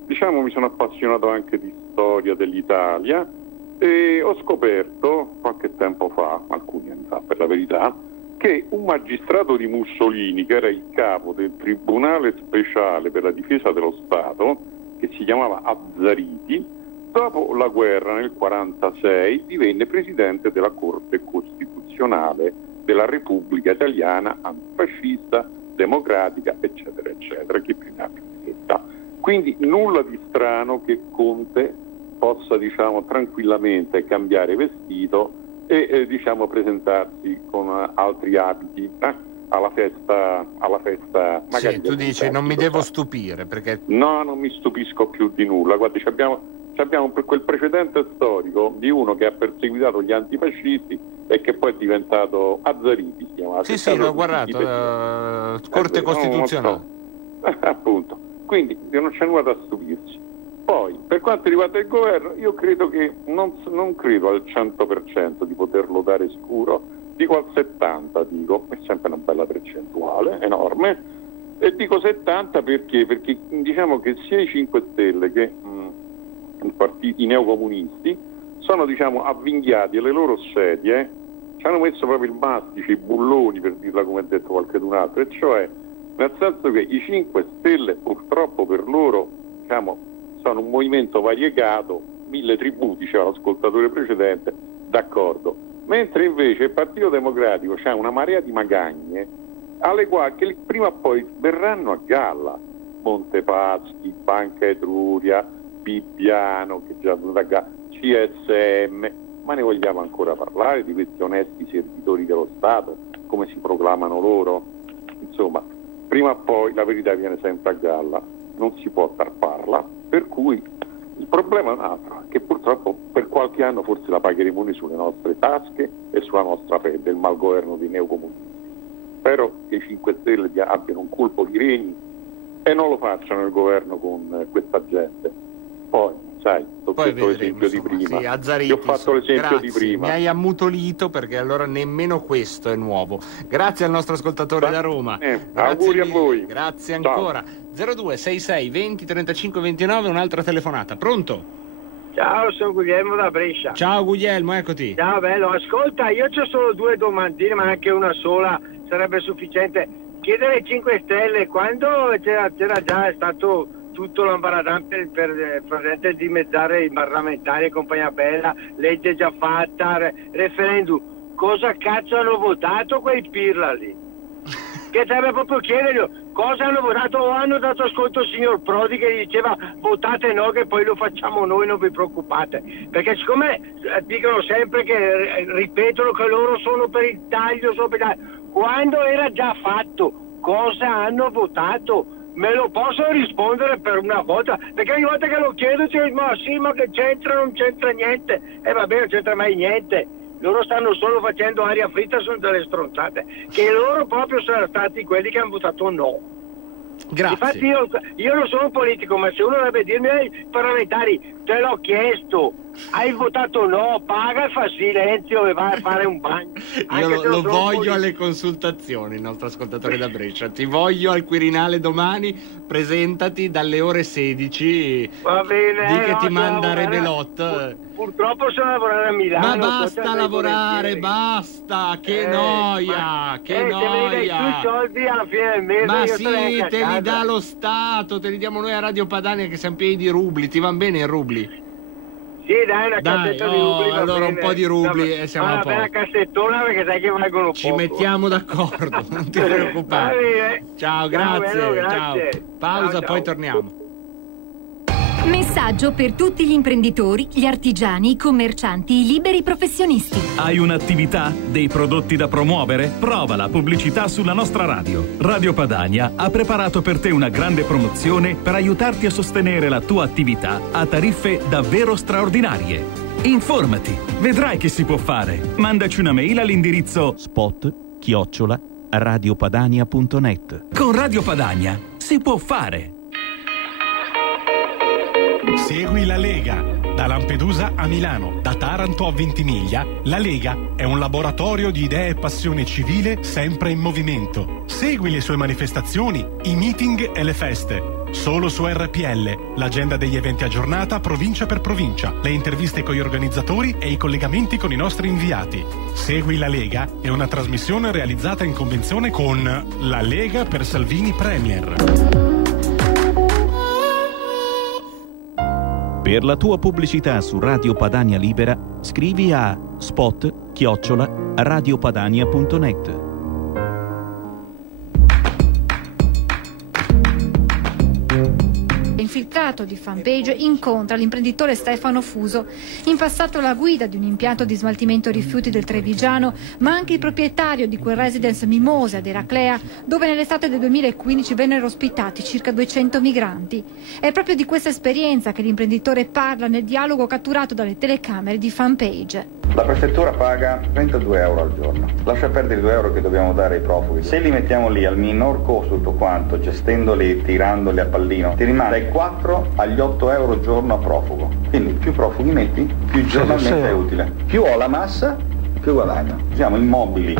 diciamo mi sono appassionato anche di storia dell'Italia e ho scoperto qualche tempo fa, alcuni anni fa per la verità, che un magistrato di Mussolini, che era il capo del Tribunale Speciale per la Difesa dello Stato, che si chiamava Azzariti, dopo la guerra nel 1946 divenne presidente della Corte Costituzionale della Repubblica Italiana, antifascista, democratica, eccetera, eccetera, che più ne ha più ne metta. Quindi nulla di strano che Conte possa, diciamo, tranquillamente cambiare vestito e diciamo presentarsi con altri abiti alla festa magari. Sì, tu dici non mi devo stupire perché no, non mi stupisco più di nulla. Guardi, abbiamo quel precedente storico di uno che ha perseguitato gli antifascisti e che poi è diventato Azzariti, si chiama. Sì, l'ho guardato, Corte Costituzionale. Appunto, quindi non c'è nulla da stupirsi. Poi, per quanto riguarda il governo, io credo che non credo al 100% di poterlo dare sicuro, dico al 70%, dico, è sempre una bella percentuale, enorme, e dico 70% perché diciamo che sia i 5 Stelle che i neocomunisti sono, diciamo, avvinghiati alle loro sedie, ci hanno messo proprio il mastice, i bulloni, per dirla come ha detto qualcun altro, e cioè nel senso che i 5 Stelle purtroppo per loro, diciamo, sono un movimento variegato, 1000 tribù, diceva l'ascoltatore precedente, d'accordo, mentre invece il Partito Democratico c'ha una marea di magagne alle quali che prima o poi verranno a galla, Montepaschi, Banca Etruria, Bibbiano, che già è venuto a galla, CSM, ma ne vogliamo ancora parlare di questi onesti servitori dello Stato, come si proclamano loro? Insomma, prima o poi la verità viene sempre a galla, non si può tarparla, per cui il problema è un altro, che purtroppo per qualche anno forse la pagheremo noi sulle nostre tasche e sulla nostra pelle, il malgoverno dei neocomunisti. Spero che i 5 Stelle abbiano un colpo di reni e non lo facciano il governo con questa gente. Poi, sai, ho fatto l'esempio di prima. Sì, Azzariti, io ho fatto l'esempio di prima. Mi hai ammutolito perché allora nemmeno questo è nuovo. Grazie al nostro ascoltatore da Roma. Auguri a voi. Grazie ancora. 0266 20 35 29, un'altra telefonata. Pronto? Ciao, sono Guglielmo da Brescia. Ciao Guglielmo, eccoti. Ciao, bello. Ascolta, io c'ho solo 2 domandine, ma anche una sola sarebbe sufficiente. Chiedere ai 5 Stelle, quando c'era già stato tutto l'ambaradan per dimezzare i parlamentari e compagnia bella, legge già fatta, referendum, cosa cazzo hanno votato quei pirla lì? Che serve proprio chiederglielo, cosa hanno votato, o hanno dato ascolto al signor Prodi che diceva votate no che poi lo facciamo noi, non vi preoccupate, perché siccome dicono sempre che ripetono che loro sono per il taglio, quando era già fatto, cosa hanno votato? Me lo posso rispondere per una volta, perché ogni volta che lo chiedo dico, ma sì, ma che c'entra, non c'entra niente, e vabbè, non c'entra mai niente. Loro stanno solo facendo aria fritta, sono delle stronzate, che loro proprio sono stati quelli che hanno votato no. Grazie. Infatti io non sono un politico, ma se uno dovrebbe dirmi ai parlamentari, te l'ho chiesto, hai votato no, paga e fa silenzio e va a fare un bagno. Io lo voglio alle consultazioni, il nostro ascoltatore da Brescia. Ti voglio al Quirinale domani, presentati dalle ore 16. Va bene. Di che ti manda Rebelot. Purtroppo sono a lavorare a Milano. Ma basta lavorare, basta, che noia, che noia. I soldi alla fine del mese. Ma sì, te li dà lo Stato, te li diamo noi a Radio Padania che siamo pieni di rubli, ti van bene i rubli? Sì, dai, una cassetta di rubli. Allora un po' di rubli e siamo a posto. Una cassettona perché sai che valgono poco. Ci mettiamo d'accordo, non ti preoccupare. Ciao, grazie. Bello, grazie. Ciao. Pausa, ciao. poi torniamo. Messaggio per tutti gli imprenditori, gli artigiani, i commercianti, i liberi professionisti. Hai un'attività? Dei prodotti da promuovere? Prova la pubblicità sulla nostra radio. Radio Padania ha preparato per te una grande promozione per aiutarti a sostenere la tua attività a tariffe davvero straordinarie. Informati, vedrai che si può fare. Mandaci una mail all'indirizzo spot@radiopadania.net. Con Radio Padania si può fare. Segui la Lega. Da Lampedusa a Milano, da Taranto a Ventimiglia, la Lega è un laboratorio di idee e passione civile sempre in movimento. Segui le sue manifestazioni, i meeting e le feste. Solo su RPL, l'agenda degli eventi aggiornata provincia per provincia, le interviste con gli organizzatori e i collegamenti con i nostri inviati. Segui la Lega è una trasmissione realizzata in convenzione con la Lega per Salvini Premier. Per la tua pubblicità su Radio Padania Libera, scrivi a spot@radiopadania.net. Infiltrato di Fanpage incontra l'imprenditore Stefano Fuso, in passato la guida di un impianto di smaltimento rifiuti del Trevigiano, ma anche il proprietario di quel residence Mimosa ad Eraclea, dove nell'estate del 2015 vennero ospitati circa 200 migranti. È proprio di questa esperienza che l'imprenditore parla nel dialogo catturato dalle telecamere di Fanpage. La prefettura paga 32 euro al giorno. Lascia perdere i 2 euro che dobbiamo dare ai profughi. Se li mettiamo lì al minor costo tutto quanto, gestendoli, tirandoli a pallino, ti rimane dai 4 agli 8 euro al giorno a profugo. Quindi più profughi metti, più giornalmente è utile. Più ho la massa, più guadagno. Usiamo immobili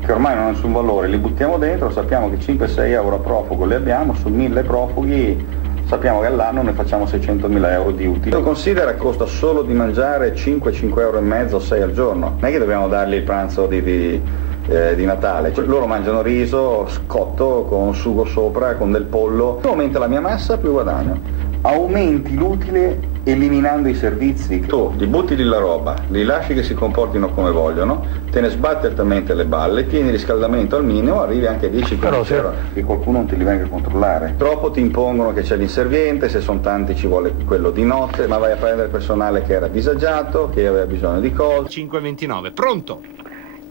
che ormai non hanno nessun valore, li buttiamo dentro, sappiamo che 5-6 euro a profugo li abbiamo, su 1000 profughi sappiamo che all'anno ne facciamo 600.000 euro di utile. Lo considera che costa solo di mangiare 5 euro e mezzo, 6 al giorno. Non è che dobbiamo dargli il pranzo di Natale. Cioè, loro mangiano riso, scotto, con sugo sopra, con del pollo. Più aumenta la mia massa, più guadagno. Aumenti l'utile eliminando i servizi. Tu gli butti lì la roba, li lasci che si comportino come vogliono, te ne sbatti altamente le balle, tieni il riscaldamento al minimo, arrivi anche a 10-15 euro e qualcuno non te li venga a controllare. Troppo ti impongono che c'è l'inserviente, se sono tanti ci vuole quello di notte, ma vai a prendere personale che era disagiato, che aveva bisogno di cose. 5:29, pronto?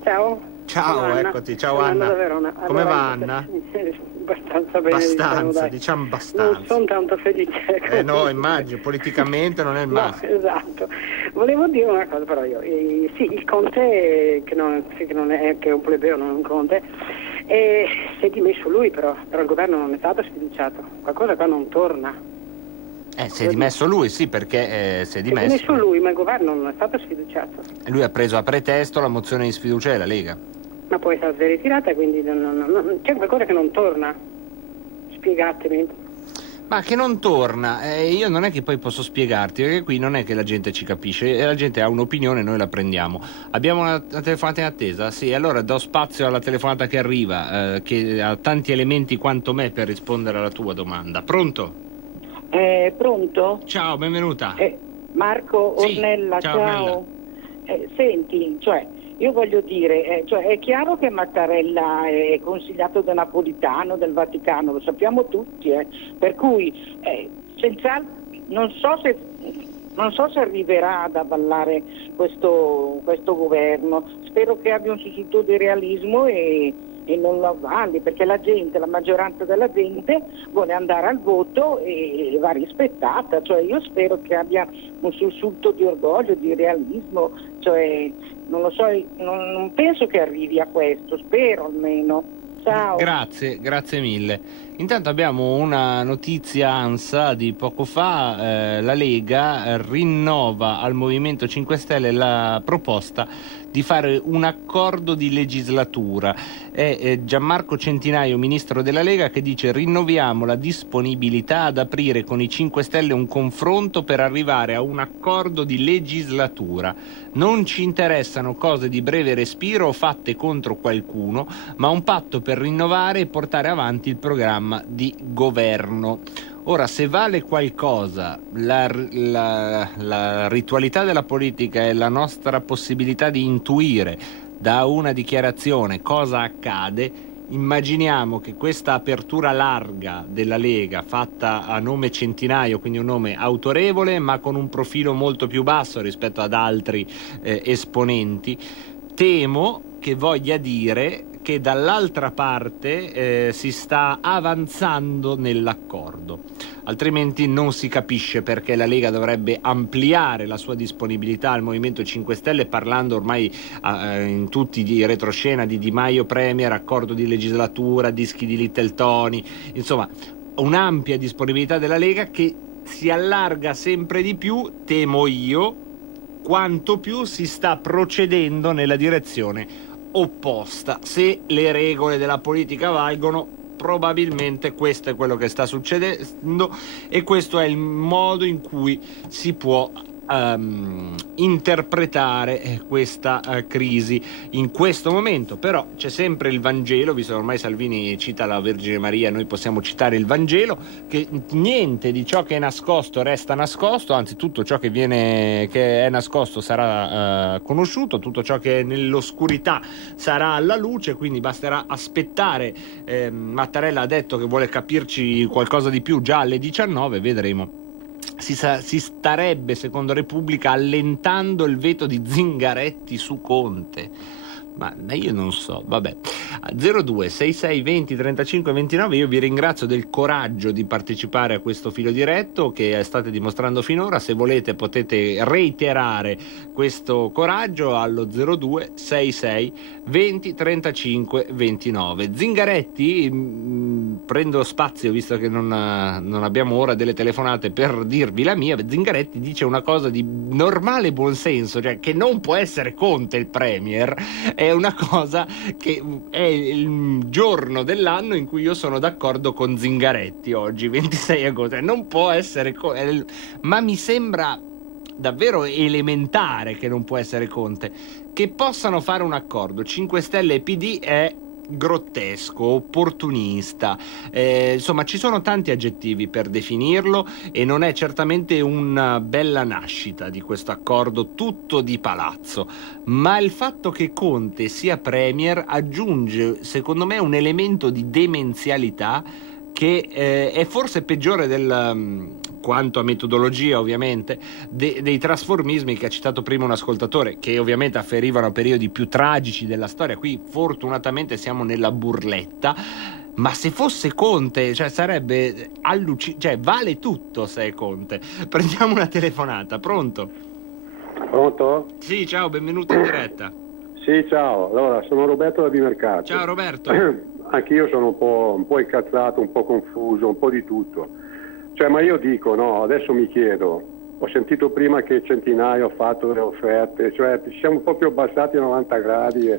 Ciao. Ciao, eccoti, ciao Anna. Come va Anna? Abbastanza bene. Diciamo abbastanza. Non sono tanto felice. No, immagino, politicamente non è il massimo. No, esatto. Volevo dire una cosa però io. Sì, il Conte, che è un plebeo, non un Conte, si è dimesso lui però il governo non è stato sfiduciato. Qualcosa qua non torna. Si è dimesso lui, sì, perché si è dimesso. Si è dimesso lui, ma il governo non è stato sfiduciato. Lui ha preso a pretesto la mozione di sfiducia della Lega. Ma poi è stata ritirata, quindi c'è qualcosa che non torna. Spiegatemi. Ma che non torna? Io non è che poi posso spiegarti, perché qui non è che la gente ci capisce, la gente ha un'opinione e noi la prendiamo. Abbiamo una telefonata in attesa? Sì, allora do spazio alla telefonata che arriva, che ha tanti elementi quanto me per rispondere alla tua domanda. Pronto? Pronto? Ciao, benvenuta. Marco Ornella, sì, ciao. Ornella. Senti, io voglio dire, è chiaro che Mattarella è consigliato da Napolitano, del Vaticano, lo sappiamo tutti, per cui non so se arriverà ad avallare questo governo. Spero che abbia un sussulto di realismo e non lo avalli, perché la maggioranza della gente vuole andare al voto e va rispettata. Io spero che abbia un sussulto di orgoglio, di realismo, non lo so, non penso che arrivi a questo, spero almeno. Ciao. Grazie mille. Intanto abbiamo una notizia ANSA di poco fa, la Lega rinnova al Movimento 5 Stelle la proposta di fare un accordo di legislatura. È Gianmarco Centinaio, ministro della Lega, che dice: rinnoviamo la disponibilità ad aprire con i 5 Stelle un confronto per arrivare a un accordo di legislatura. Non ci interessano cose di breve respiro o fatte contro qualcuno, ma un patto per rinnovare e portare avanti il programma di governo. Ora, se vale qualcosa la ritualità della politica e la nostra possibilità di intuire da una dichiarazione cosa accade, immaginiamo che questa apertura larga della Lega, fatta a nome Centinaio, quindi un nome autorevole ma con un profilo molto più basso rispetto ad altri esponenti, temo che voglia dire che dall'altra parte si sta avanzando nell'accordo. Altrimenti non si capisce perché la Lega dovrebbe ampliare la sua disponibilità al Movimento 5 Stelle, parlando ormai in tutti di retroscena di Di Maio Premier, accordo di legislatura, dischi di Little Tony, insomma un'ampia disponibilità della Lega che si allarga sempre di più, temo io, quanto più si sta procedendo nella direzione opposta. Se le regole della politica valgono, probabilmente questo è quello che sta succedendo e questo è il modo in cui si può interpretare questa crisi in questo momento. Però c'è sempre il Vangelo, visto che ormai Salvini cita la Vergine Maria, noi possiamo citare il Vangelo, che niente di ciò che è nascosto resta nascosto, anzi tutto ciò che è nascosto sarà conosciuto, tutto ciò che è nell'oscurità sarà alla luce, quindi basterà aspettare. Mattarella ha detto che vuole capirci qualcosa di più già alle 19, vedremo. Si starebbe, secondo Repubblica, allentando il veto di Zingaretti su Conte. Ma io non so, vabbè. 02 66 20 35 29, io vi ringrazio del coraggio di partecipare a questo filo diretto che state dimostrando finora. Se volete potete reiterare questo coraggio allo 02 66 20 35 29. Zingaretti, prendo spazio visto che non abbiamo ora delle telefonate per dirvi la mia. Zingaretti dice una cosa di normale buonsenso, cioè che non può essere Conte il premier. È una cosa che è il giorno dell'anno in cui io sono d'accordo con Zingaretti, oggi 26 agosto, non può essere ma mi sembra davvero elementare che non può essere Conte. Che possano fare un accordo 5 Stelle e PD è grottesco, opportunista, insomma ci sono tanti aggettivi per definirlo e non è certamente una bella nascita di questo accordo tutto di palazzo, ma il fatto che Conte sia premier aggiunge secondo me un elemento di demenzialità che è forse peggiore del quanto a metodologia ovviamente dei trasformismi che ha citato prima un ascoltatore, che ovviamente afferivano a periodi più tragici della storia. Qui fortunatamente siamo nella burletta, ma se fosse Conte, cioè sarebbe cioè vale tutto se è Conte. Prendiamo una telefonata. Pronto? Pronto? Sì, ciao, benvenuto in diretta. Sì, ciao, allora sono Roberto da Bimercato. Ciao Roberto. Anch'io sono un po' incazzato, un po' confuso, un po' di tutto. Cioè, ma io dico, no, adesso mi chiedo, ho sentito prima che Centinaio ha fatto delle offerte, cioè siamo proprio abbassati a 90 gradi,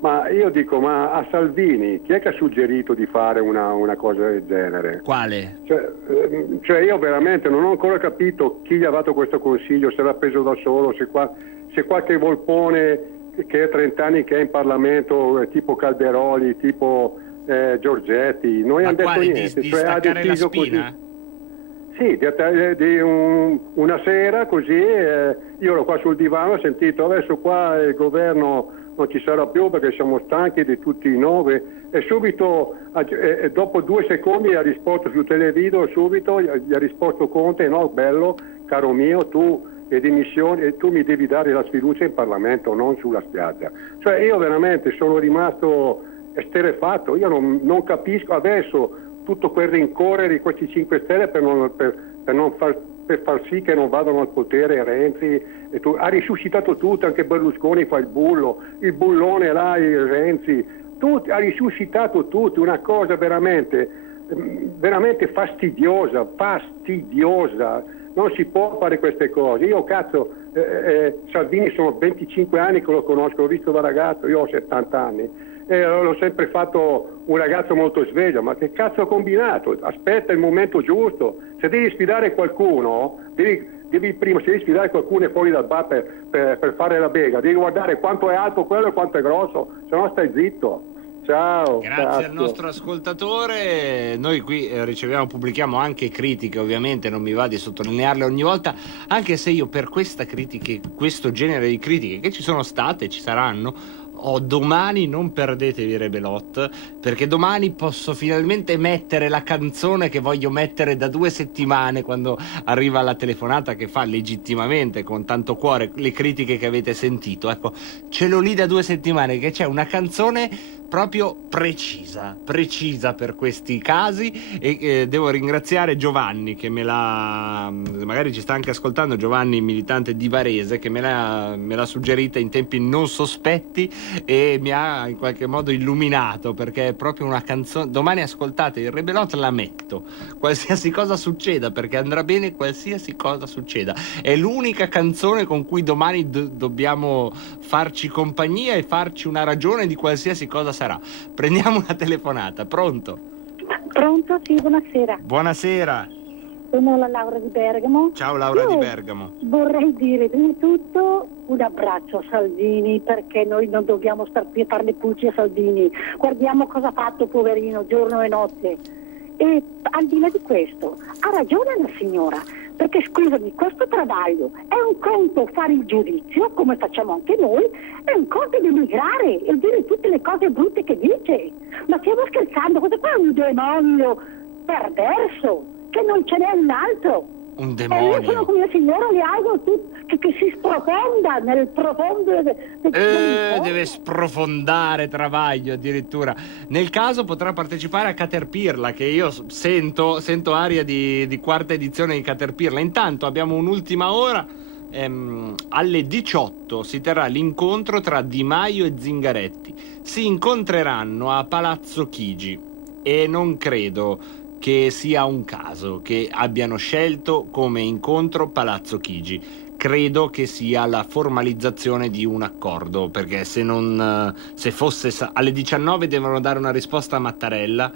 ma io dico, ma a Salvini chi è che ha suggerito di fare una cosa del genere? Quale? Cioè io veramente non ho ancora capito chi gli ha dato questo consiglio, se l'ha preso da solo, se qualche volpone che è 30 anni che è in Parlamento, tipo Calderoli, tipo Giorgetti, non ha detto niente. Di staccare la spina? Così. Sì, una sera così, io ero qua sul divano, ho sentito adesso qua il governo non ci sarà più perché siamo stanchi di tutti i 9 e subito, dopo 2 secondi ha risposto su televideo, subito gli ha risposto Conte, no bello, caro mio, tu le dimissioni e tu mi devi dare la sfiducia in Parlamento, non sulla spiaggia. Cioè io veramente sono rimasto esterrefatto, io non capisco adesso tutto quel rincorrere di questi 5 Stelle per far sì che non vadano al potere Renzi ha risuscitato tutto, anche Berlusconi fa il bullone là, il Renzi, ha risuscitato tutto, una cosa veramente fastidiosa, non si può fare queste cose. Io cazzo, Salvini sono 25 anni che lo conosco, l'ho visto da ragazzo, io ho 70 anni. L'ho sempre fatto un ragazzo molto sveglio, ma che cazzo ha combinato? Aspetta il momento giusto. Se devi sfidare qualcuno, devi prima, se devi sfidare qualcuno fuori dal bar per fare la bega, devi guardare quanto è alto quello e quanto è grosso, se no stai zitto. Ciao. Grazie al nostro ascoltatore. Noi qui pubblichiamo anche critiche, ovviamente non mi va di sottolinearle ogni volta, anche se io per questo genere di critiche che ci sono state e ci saranno, domani non perdetevi Rebelot, perché domani posso finalmente mettere la canzone che voglio mettere da 2 settimane quando arriva la telefonata che fa legittimamente con tanto cuore le critiche che avete sentito. Ecco, ce l'ho lì da 2 settimane che c'è una canzone proprio precisa per questi casi e devo ringraziare Giovanni che magari ci sta anche ascoltando, Giovanni militante di Varese, che me l'ha suggerita in tempi non sospetti e mi ha in qualche modo illuminato, perché è proprio una canzone. Domani ascoltate il Rebelot, la metto qualsiasi cosa succeda, perché andrà bene qualsiasi cosa succeda, è l'unica canzone con cui domani dobbiamo farci compagnia e farci una ragione di qualsiasi cosa sarà. Prendiamo una telefonata. Pronto? Pronto? Sì, buonasera. Buonasera. Sono la Laura di Bergamo. Ciao Laura di Bergamo. Vorrei dire prima di tutto un abbraccio a Salvini, perché noi non dobbiamo star qui a fare le pulci a Salvini. Guardiamo cosa ha fatto, poverino, giorno e notte. E al di là di questo, ha ragione la signora, perché scusami, questo travaglio è un conto fare il giudizio, come facciamo anche noi, è un conto di emigrare e dire tutte le cose brutte che dice. Ma stiamo scherzando, questo qua è un demonio perverso, che non ce n'è un altro. Un E io demonio. sono come signora, le auguro che si sprofonda nel profondo Deve sprofondare Travaglio addirittura. Nel caso potrà partecipare a Caterpillar, che io sento aria di quarta edizione di Caterpillar. Intanto abbiamo un'ultima ora. Alle 18 si terrà l'incontro tra Di Maio e Zingaretti. Si incontreranno a Palazzo Chigi e non credo che sia un caso che abbiano scelto come incontro Palazzo Chigi. Credo che sia la formalizzazione di un accordo, perché se fosse alle 19 devono dare una risposta a Mattarella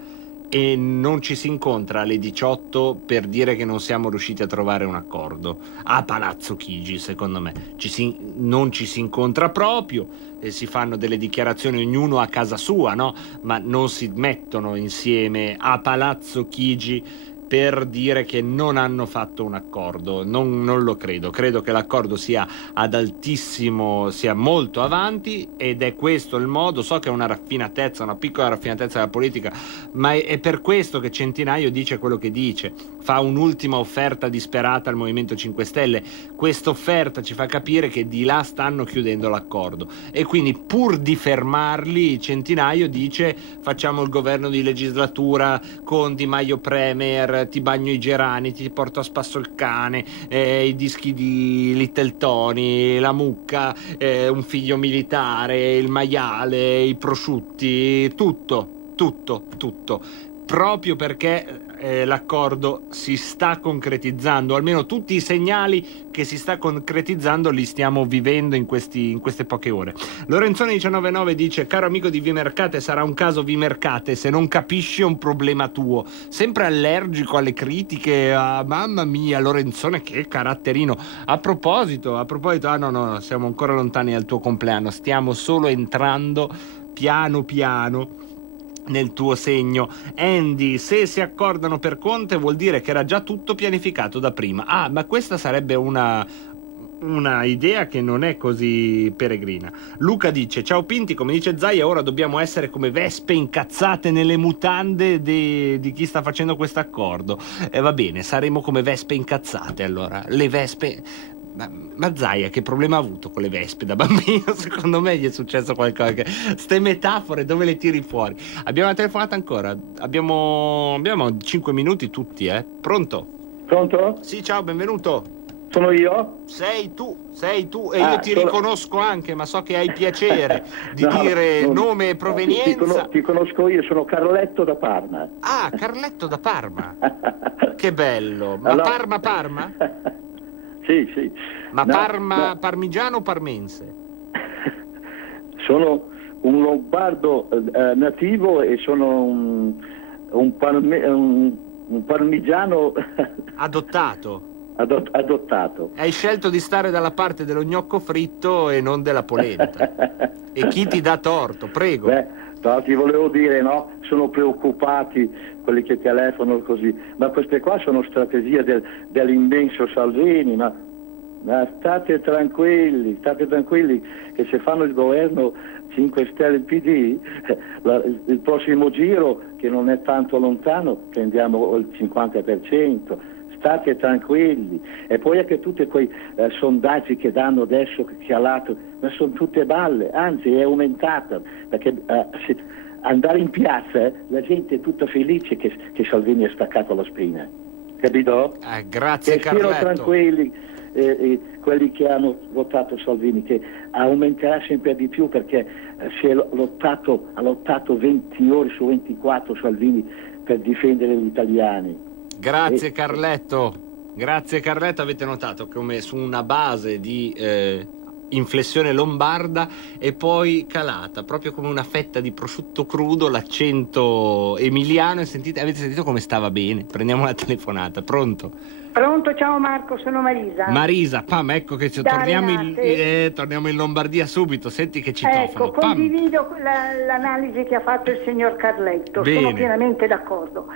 e non ci si incontra alle 18 per dire che non siamo riusciti a trovare un accordo a Palazzo Chigi. Secondo me non ci si incontra proprio, si fanno delle dichiarazioni ognuno a casa sua, no? Ma non si mettono insieme a Palazzo Chigi per dire che non hanno fatto un accordo. Non lo credo. Credo che l'accordo sia sia molto avanti, ed è questo il modo. So che è una piccola raffinatezza della politica, ma è per questo che Centinaio dice quello che dice. Fa un'ultima offerta disperata al Movimento 5 Stelle. Questa offerta ci fa capire che di là stanno chiudendo l'accordo, e quindi pur di fermarli Centinaio dice: facciamo il governo di legislatura con Di Maio premier, ti bagno i gerani, ti porto a spasso il cane, i dischi di Little Tony, la mucca, un figlio militare, il maiale, i prosciutti, tutto, proprio perché l'accordo si sta concretizzando, almeno tutti i segnali che si sta concretizzando li stiamo vivendo in queste poche ore. Lorenzone 199 dice: caro amico di Vimercate, sarà un caso Vimercate, se non capisci è un problema tuo. Sempre allergico alle critiche, mamma mia Lorenzone, che caratterino. A proposito, no, siamo ancora lontani dal tuo compleanno, stiamo solo entrando piano piano nel tuo segno. Andy: se si accordano per Conte vuol dire che era già tutto pianificato da prima. Ma questa sarebbe una idea che non è così peregrina. Luca dice: ciao Pinti, come dice Zaia, ora dobbiamo essere come vespe incazzate nelle mutande di chi sta facendo questo accordo. Va bene, saremo come vespe incazzate. Allora, le vespe... Ma Zaia che problema ha avuto con le vespe da bambino? Secondo me gli è successo qualcosa. Ste metafore dove le tiri fuori? Abbiamo una telefonata ancora. Abbiamo 5 minuti tutti, Pronto? Pronto? Sì, ciao, benvenuto. Sono io? Sei tu e io ti riconosco anche, ma so che hai piacere di dire nome e provenienza. Ti conosco io, sono Carletto da Parma. Ah, Carletto da Parma. Che bello. Ma allora... Parma? Sì. Ma Parma, parmigiano o parmense? Sono un lombardo nativo e sono un parmigiano adottato. Adottato. Hai scelto di stare dalla parte dello gnocco fritto e non della polenta. E chi ti dà torto? Prego. Ti volevo dire, no? Sono preoccupati quelli che telefonano così, ma queste qua sono strategie dell'immenso Salvini, ma state tranquilli che se fanno il governo 5 Stelle e il PD, il prossimo giro, che non è tanto lontano, prendiamo il 50%. State tranquilli. E poi anche tutti quei sondaggi che danno adesso, che ha lato, ma sono tutte balle, anzi è aumentata, perché andare in piazza la gente è tutta felice che Salvini ha staccato la spina, capito? Grazie Carletto. Stiano tranquilli quelli che hanno votato Salvini, che aumenterà sempre di più, perché ha lottato 20 ore su 24 Salvini per difendere gli italiani. Grazie Carletto, avete notato come su una base di inflessione lombarda e poi calata, proprio come una fetta di prosciutto crudo, l'accento emiliano, e avete sentito come stava bene? Prendiamo una telefonata. Pronto, ciao Marco, sono Marisa. Marisa, ecco che torniamo in Lombardia subito, senti che citofono. Ecco, condivido l'analisi che ha fatto il signor Carletto. Bene. Sono pienamente d'accordo.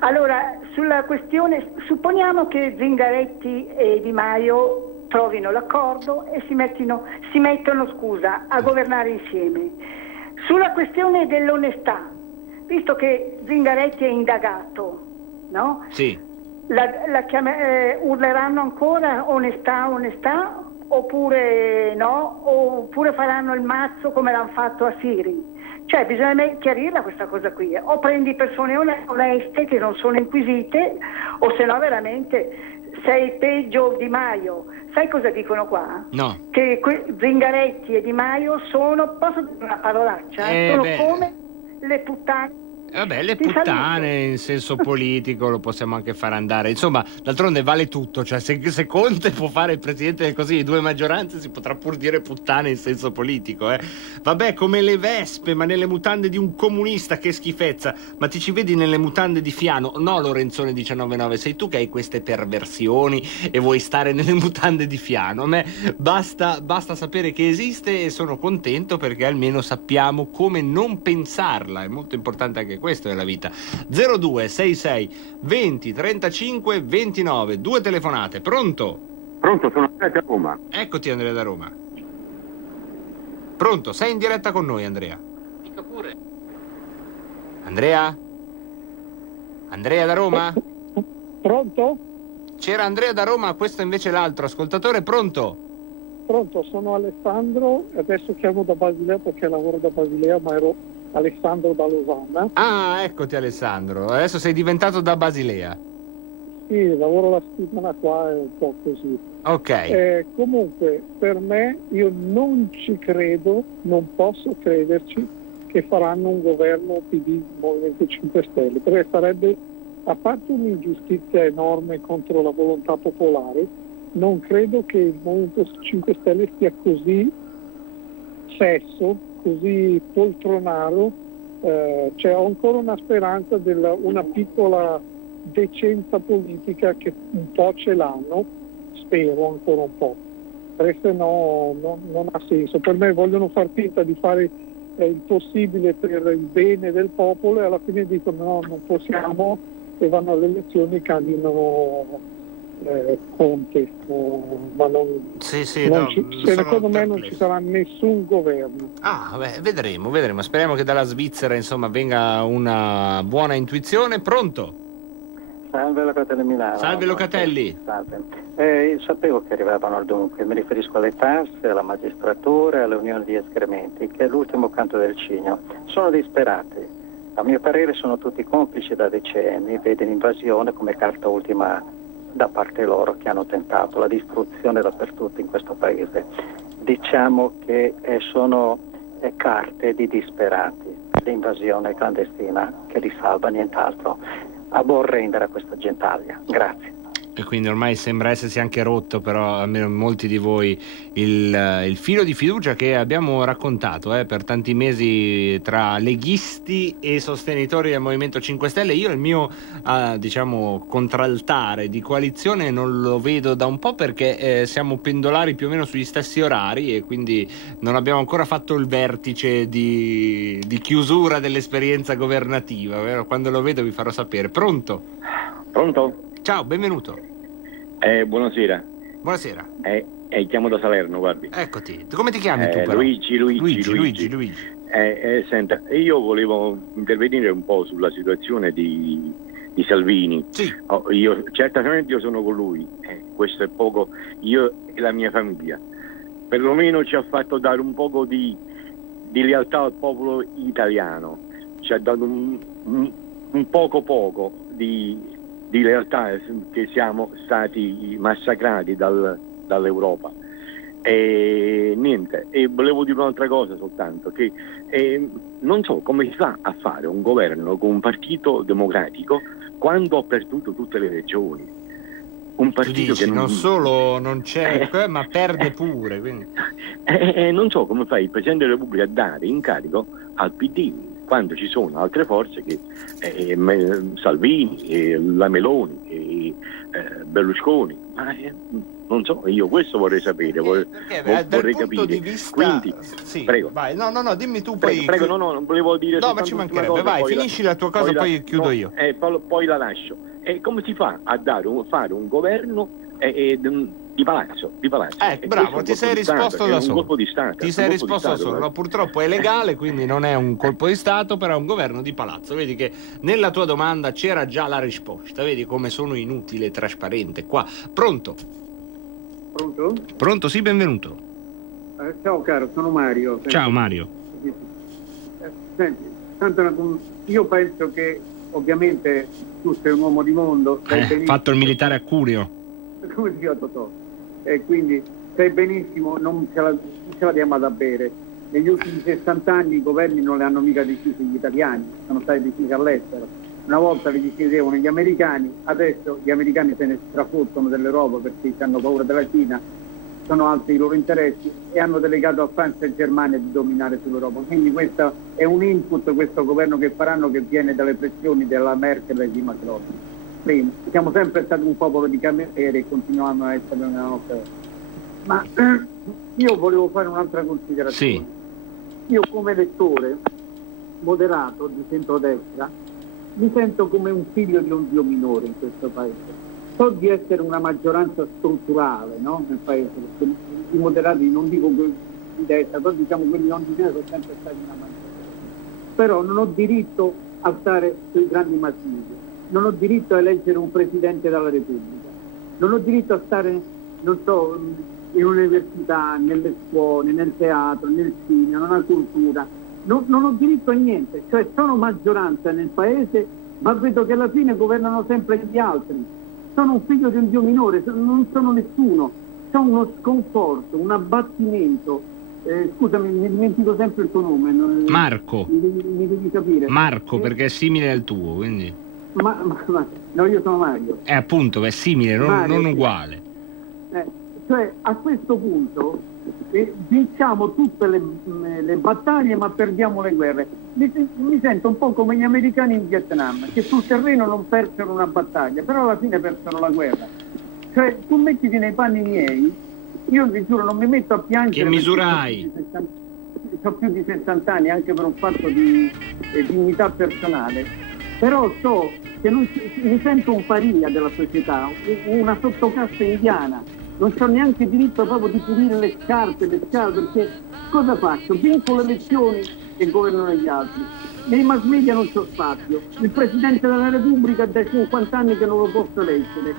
Allora, sulla questione, supponiamo che Zingaretti e Di Maio trovino l'accordo e si mettono a governare insieme. Sulla questione dell'onestà, visto che Zingaretti è indagato, no? Sì. urleranno ancora onestà, oppure no, oppure faranno il mazzo come l'hanno fatto a Siri. Cioè bisogna chiarirla questa cosa qui. O prendi persone oneste che non sono inquisite, o se no veramente sei peggio Di Maio. Sai cosa dicono qua? No. Che Zingaretti e Di Maio sono, posso dire una parolaccia? Sono come le puttane. Vabbè, le puttane in senso politico lo possiamo anche fare andare. Insomma, d'altronde vale tutto. Cioè, se Conte può fare il presidente del Consiglio di 2 maggioranze, si potrà pur dire puttane in senso politico, Vabbè, come le vespe, ma nelle mutande di un comunista, che schifezza. Ma ti ci vedi nelle mutande di Fiano? No, Lorenzone 199, sei tu che hai queste perversioni e vuoi stare nelle mutande di Fiano. A me basta sapere che esiste, e sono contento perché almeno sappiamo come non pensarla. È molto importante anche questo nella vita. 0266 20 35 29, 2 telefonate. Pronto? Pronto, sono Andrea da Roma. Eccoti, Andrea da Roma. Pronto, sei in diretta con noi, Andrea. Dica pure. Andrea? Andrea da Roma? Pronto? C'era Andrea da Roma, questo invece è l'altro ascoltatore. Pronto? Pronto, sono Alessandro, adesso chiamo da Basilea perché lavoro da Basilea, ma ero Alessandro da Losanna. Ah, eccoti Alessandro, adesso sei diventato da Basilea. Sì, lavoro la settimana qua, è un po' così. Ok. Comunque, per me, io non ci credo, non posso crederci che faranno un governo PD Movimento 5 Stelle, perché sarebbe, a parte un'ingiustizia enorme contro la volontà popolare, non credo che il Movimento 5 Stelle sia così così poltronaro, cioè ho ancora una speranza una piccola decenza politica che un po' ce l'hanno, spero ancora un po', perché se no non ha senso. Per me vogliono far finta di fare il possibile per il bene del popolo e alla fine dicono no, non possiamo, e vanno alle elezioni e candidano Conte, ma secondo me non ci sarà nessun governo. Vedremo, speriamo che dalla Svizzera insomma venga una buona intuizione. Pronto? Salve Locatelli Milano. Salve Locatelli. Salve. Sapevo che arrivavano al dunque, mi riferisco alle tasse, alla magistratura e alle unioni di escrementi, che è l'ultimo canto del cigno. Sono disperati, a mio parere sono tutti complici da decenni, vede l'invasione come carta ultima da parte loro, che hanno tentato la distruzione dappertutto in questo paese. Diciamo che sono carte di disperati, l'invasione clandestina che li salva, nient'altro. A buon rendere a questa gentaglia. Grazie. E quindi ormai sembra essersi anche rotto, però almeno molti di voi, il filo di fiducia che abbiamo raccontato per tanti mesi tra leghisti e sostenitori del Movimento 5 Stelle. Io il mio contraltare di coalizione non lo vedo da un po', perché siamo pendolari più o meno sugli stessi orari e quindi non abbiamo ancora fatto il vertice di chiusura dell'esperienza governativa. Quando lo vedo vi farò sapere. Pronto? Ciao, benvenuto. Buonasera. Buonasera. Chiamo da Salerno, guardi. Eccoti. Come ti chiami tu però? Luigi. Senta, io volevo intervenire un po' sulla situazione di Salvini. Sì. Certamente io sono con lui, questo è poco, io e la mia famiglia. Perlomeno ci ha fatto dare un poco di lealtà al popolo italiano, ci ha dato un poco di lealtà, che siamo stati massacrati dall'Europa. E niente, e volevo dire un'altra cosa soltanto, che non so come si fa a fare un governo con un partito democratico quando ha perduto tutte le regioni. Un partito che non solo non c'è, ma perde pure. Quindi. Non so come fa il Presidente della Repubblica a dare incarico al PD quando ci sono altre forze che Salvini, la Meloni, Berlusconi, ma non so, io questo vorrei sapere, vorrei capire. Di vista... Quindi, sì, prego. Vai. No, dimmi tu poi. Prego, no, non volevo dire. No, ma ci mancherebbe, vai, finisci la tua cosa, poi chiudo io. Poi la lascio. E come si fa a fare un governo Di palazzo. Bravo, ti sei risposto da solo. È un colpo di Stato. Ti sei risposto da solo. No, purtroppo è legale, quindi non è un colpo di Stato, però è un governo di palazzo. Vedi che nella tua domanda c'era già la risposta. Vedi come sono inutile e trasparente qua. Pronto? Pronto, sì, benvenuto. Ciao caro, sono Mario. Ciao Mario. Senti, io penso che ovviamente tu sei un uomo di mondo. Fatto il militare a Cuneo. Come si chiama Totò? E quindi sai benissimo, non ce la diamo da bere. Negli ultimi 60 anni i governi non le hanno mica decisi gli italiani, sono stati decisi all'estero. Una volta li decidevano gli americani, adesso gli americani se ne strafottono dell'Europa perché hanno paura della Cina, sono altri i loro interessi e hanno delegato a Francia e Germania di dominare sull'Europa. Quindi questo è un input, questo governo che faranno, che viene dalle pressioni della Merkel e di Macron. Primo, siamo sempre stati un popolo di camerieri e continuiamo a essere nella nostra. Ma io volevo fare un'altra considerazione. Sì. Io come elettore moderato di centrodestra mi sento come un figlio di un dio minore in questo paese. So di essere una maggioranza strutturale, no? Nel paese, perché i moderati, non dico quelli di destra, però diciamo quelli non di destra sono sempre stati una maggioranza. Però non ho diritto a stare sui grandi mass media, non ho diritto a eleggere un presidente della Repubblica, non ho diritto a stare, non so, in università, nelle scuole, nel teatro, nel cinema, nella cultura. Non ho diritto a niente, cioè sono maggioranza nel paese, ma vedo che alla fine governano sempre gli altri. Sono un figlio di un dio minore, non sono nessuno, sono uno sconforto, un abbattimento. Scusami, mi dimentico sempre il tuo nome. Marco. Mi devi capire. Marco, perché è simile al tuo, quindi. No, io sono Mario. Appunto, è simile, non uguale. Cioè, a questo punto vinciamo tutte le battaglie ma perdiamo le guerre. Mi sento un po' come gli americani in Vietnam, che sul terreno non persero una battaglia, però alla fine persero la guerra. Cioè, tu mettiti nei panni miei, io vi giuro non mi metto a piangere. Che misura hai? Ho più di 60 anni, anche per un fatto di dignità personale, però so che mi sento un paria della società, una sottocassa indiana. Non ho neanche diritto proprio di pulire le scarpe, perché cosa faccio? Vinco le elezioni e governano gli altri. Nei mass media non c'ho spazio. Il Presidente della Repubblica da 50 anni che non lo posso eleggere.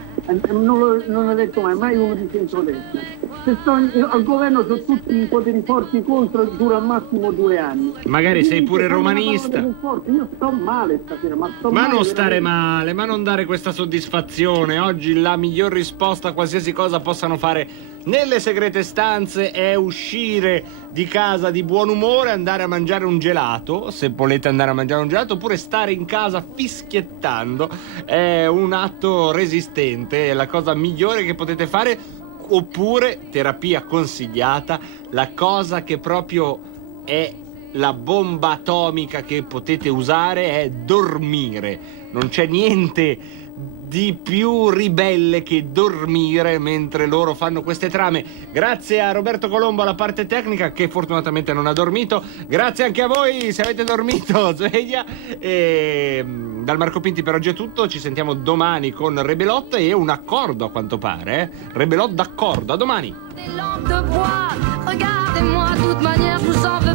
Non ho eletto mai uno di centrodestra. Se sto al governo sono tutti i poteri forti contro, dura al massimo 2 anni. Magari sei pure romanista. Io sto male stasera, ma non stare male, ma non dare questa soddisfazione. Oggi la miglior risposta a qualsiasi cosa possano fare nelle segrete stanze è uscire di casa di buon umore, andare a mangiare un gelato, se volete andare a mangiare un gelato, oppure stare in casa fischiettando. È un atto resistente, è la cosa migliore che potete fare. Oppure, terapia consigliata, la cosa che proprio è la bomba atomica che potete usare è dormire. Non c'è niente di più ribelle che dormire mentre loro fanno queste trame. Grazie a Roberto Colombo alla parte tecnica, che fortunatamente non ha dormito. Grazie anche a voi se avete dormito, sveglia. E dal Marco Pinti per oggi è tutto. Ci sentiamo domani con Rebelot e un accordo, a quanto pare. Rebelot d'accordo. A domani. Regardez-moi, toute manière, je vous en veux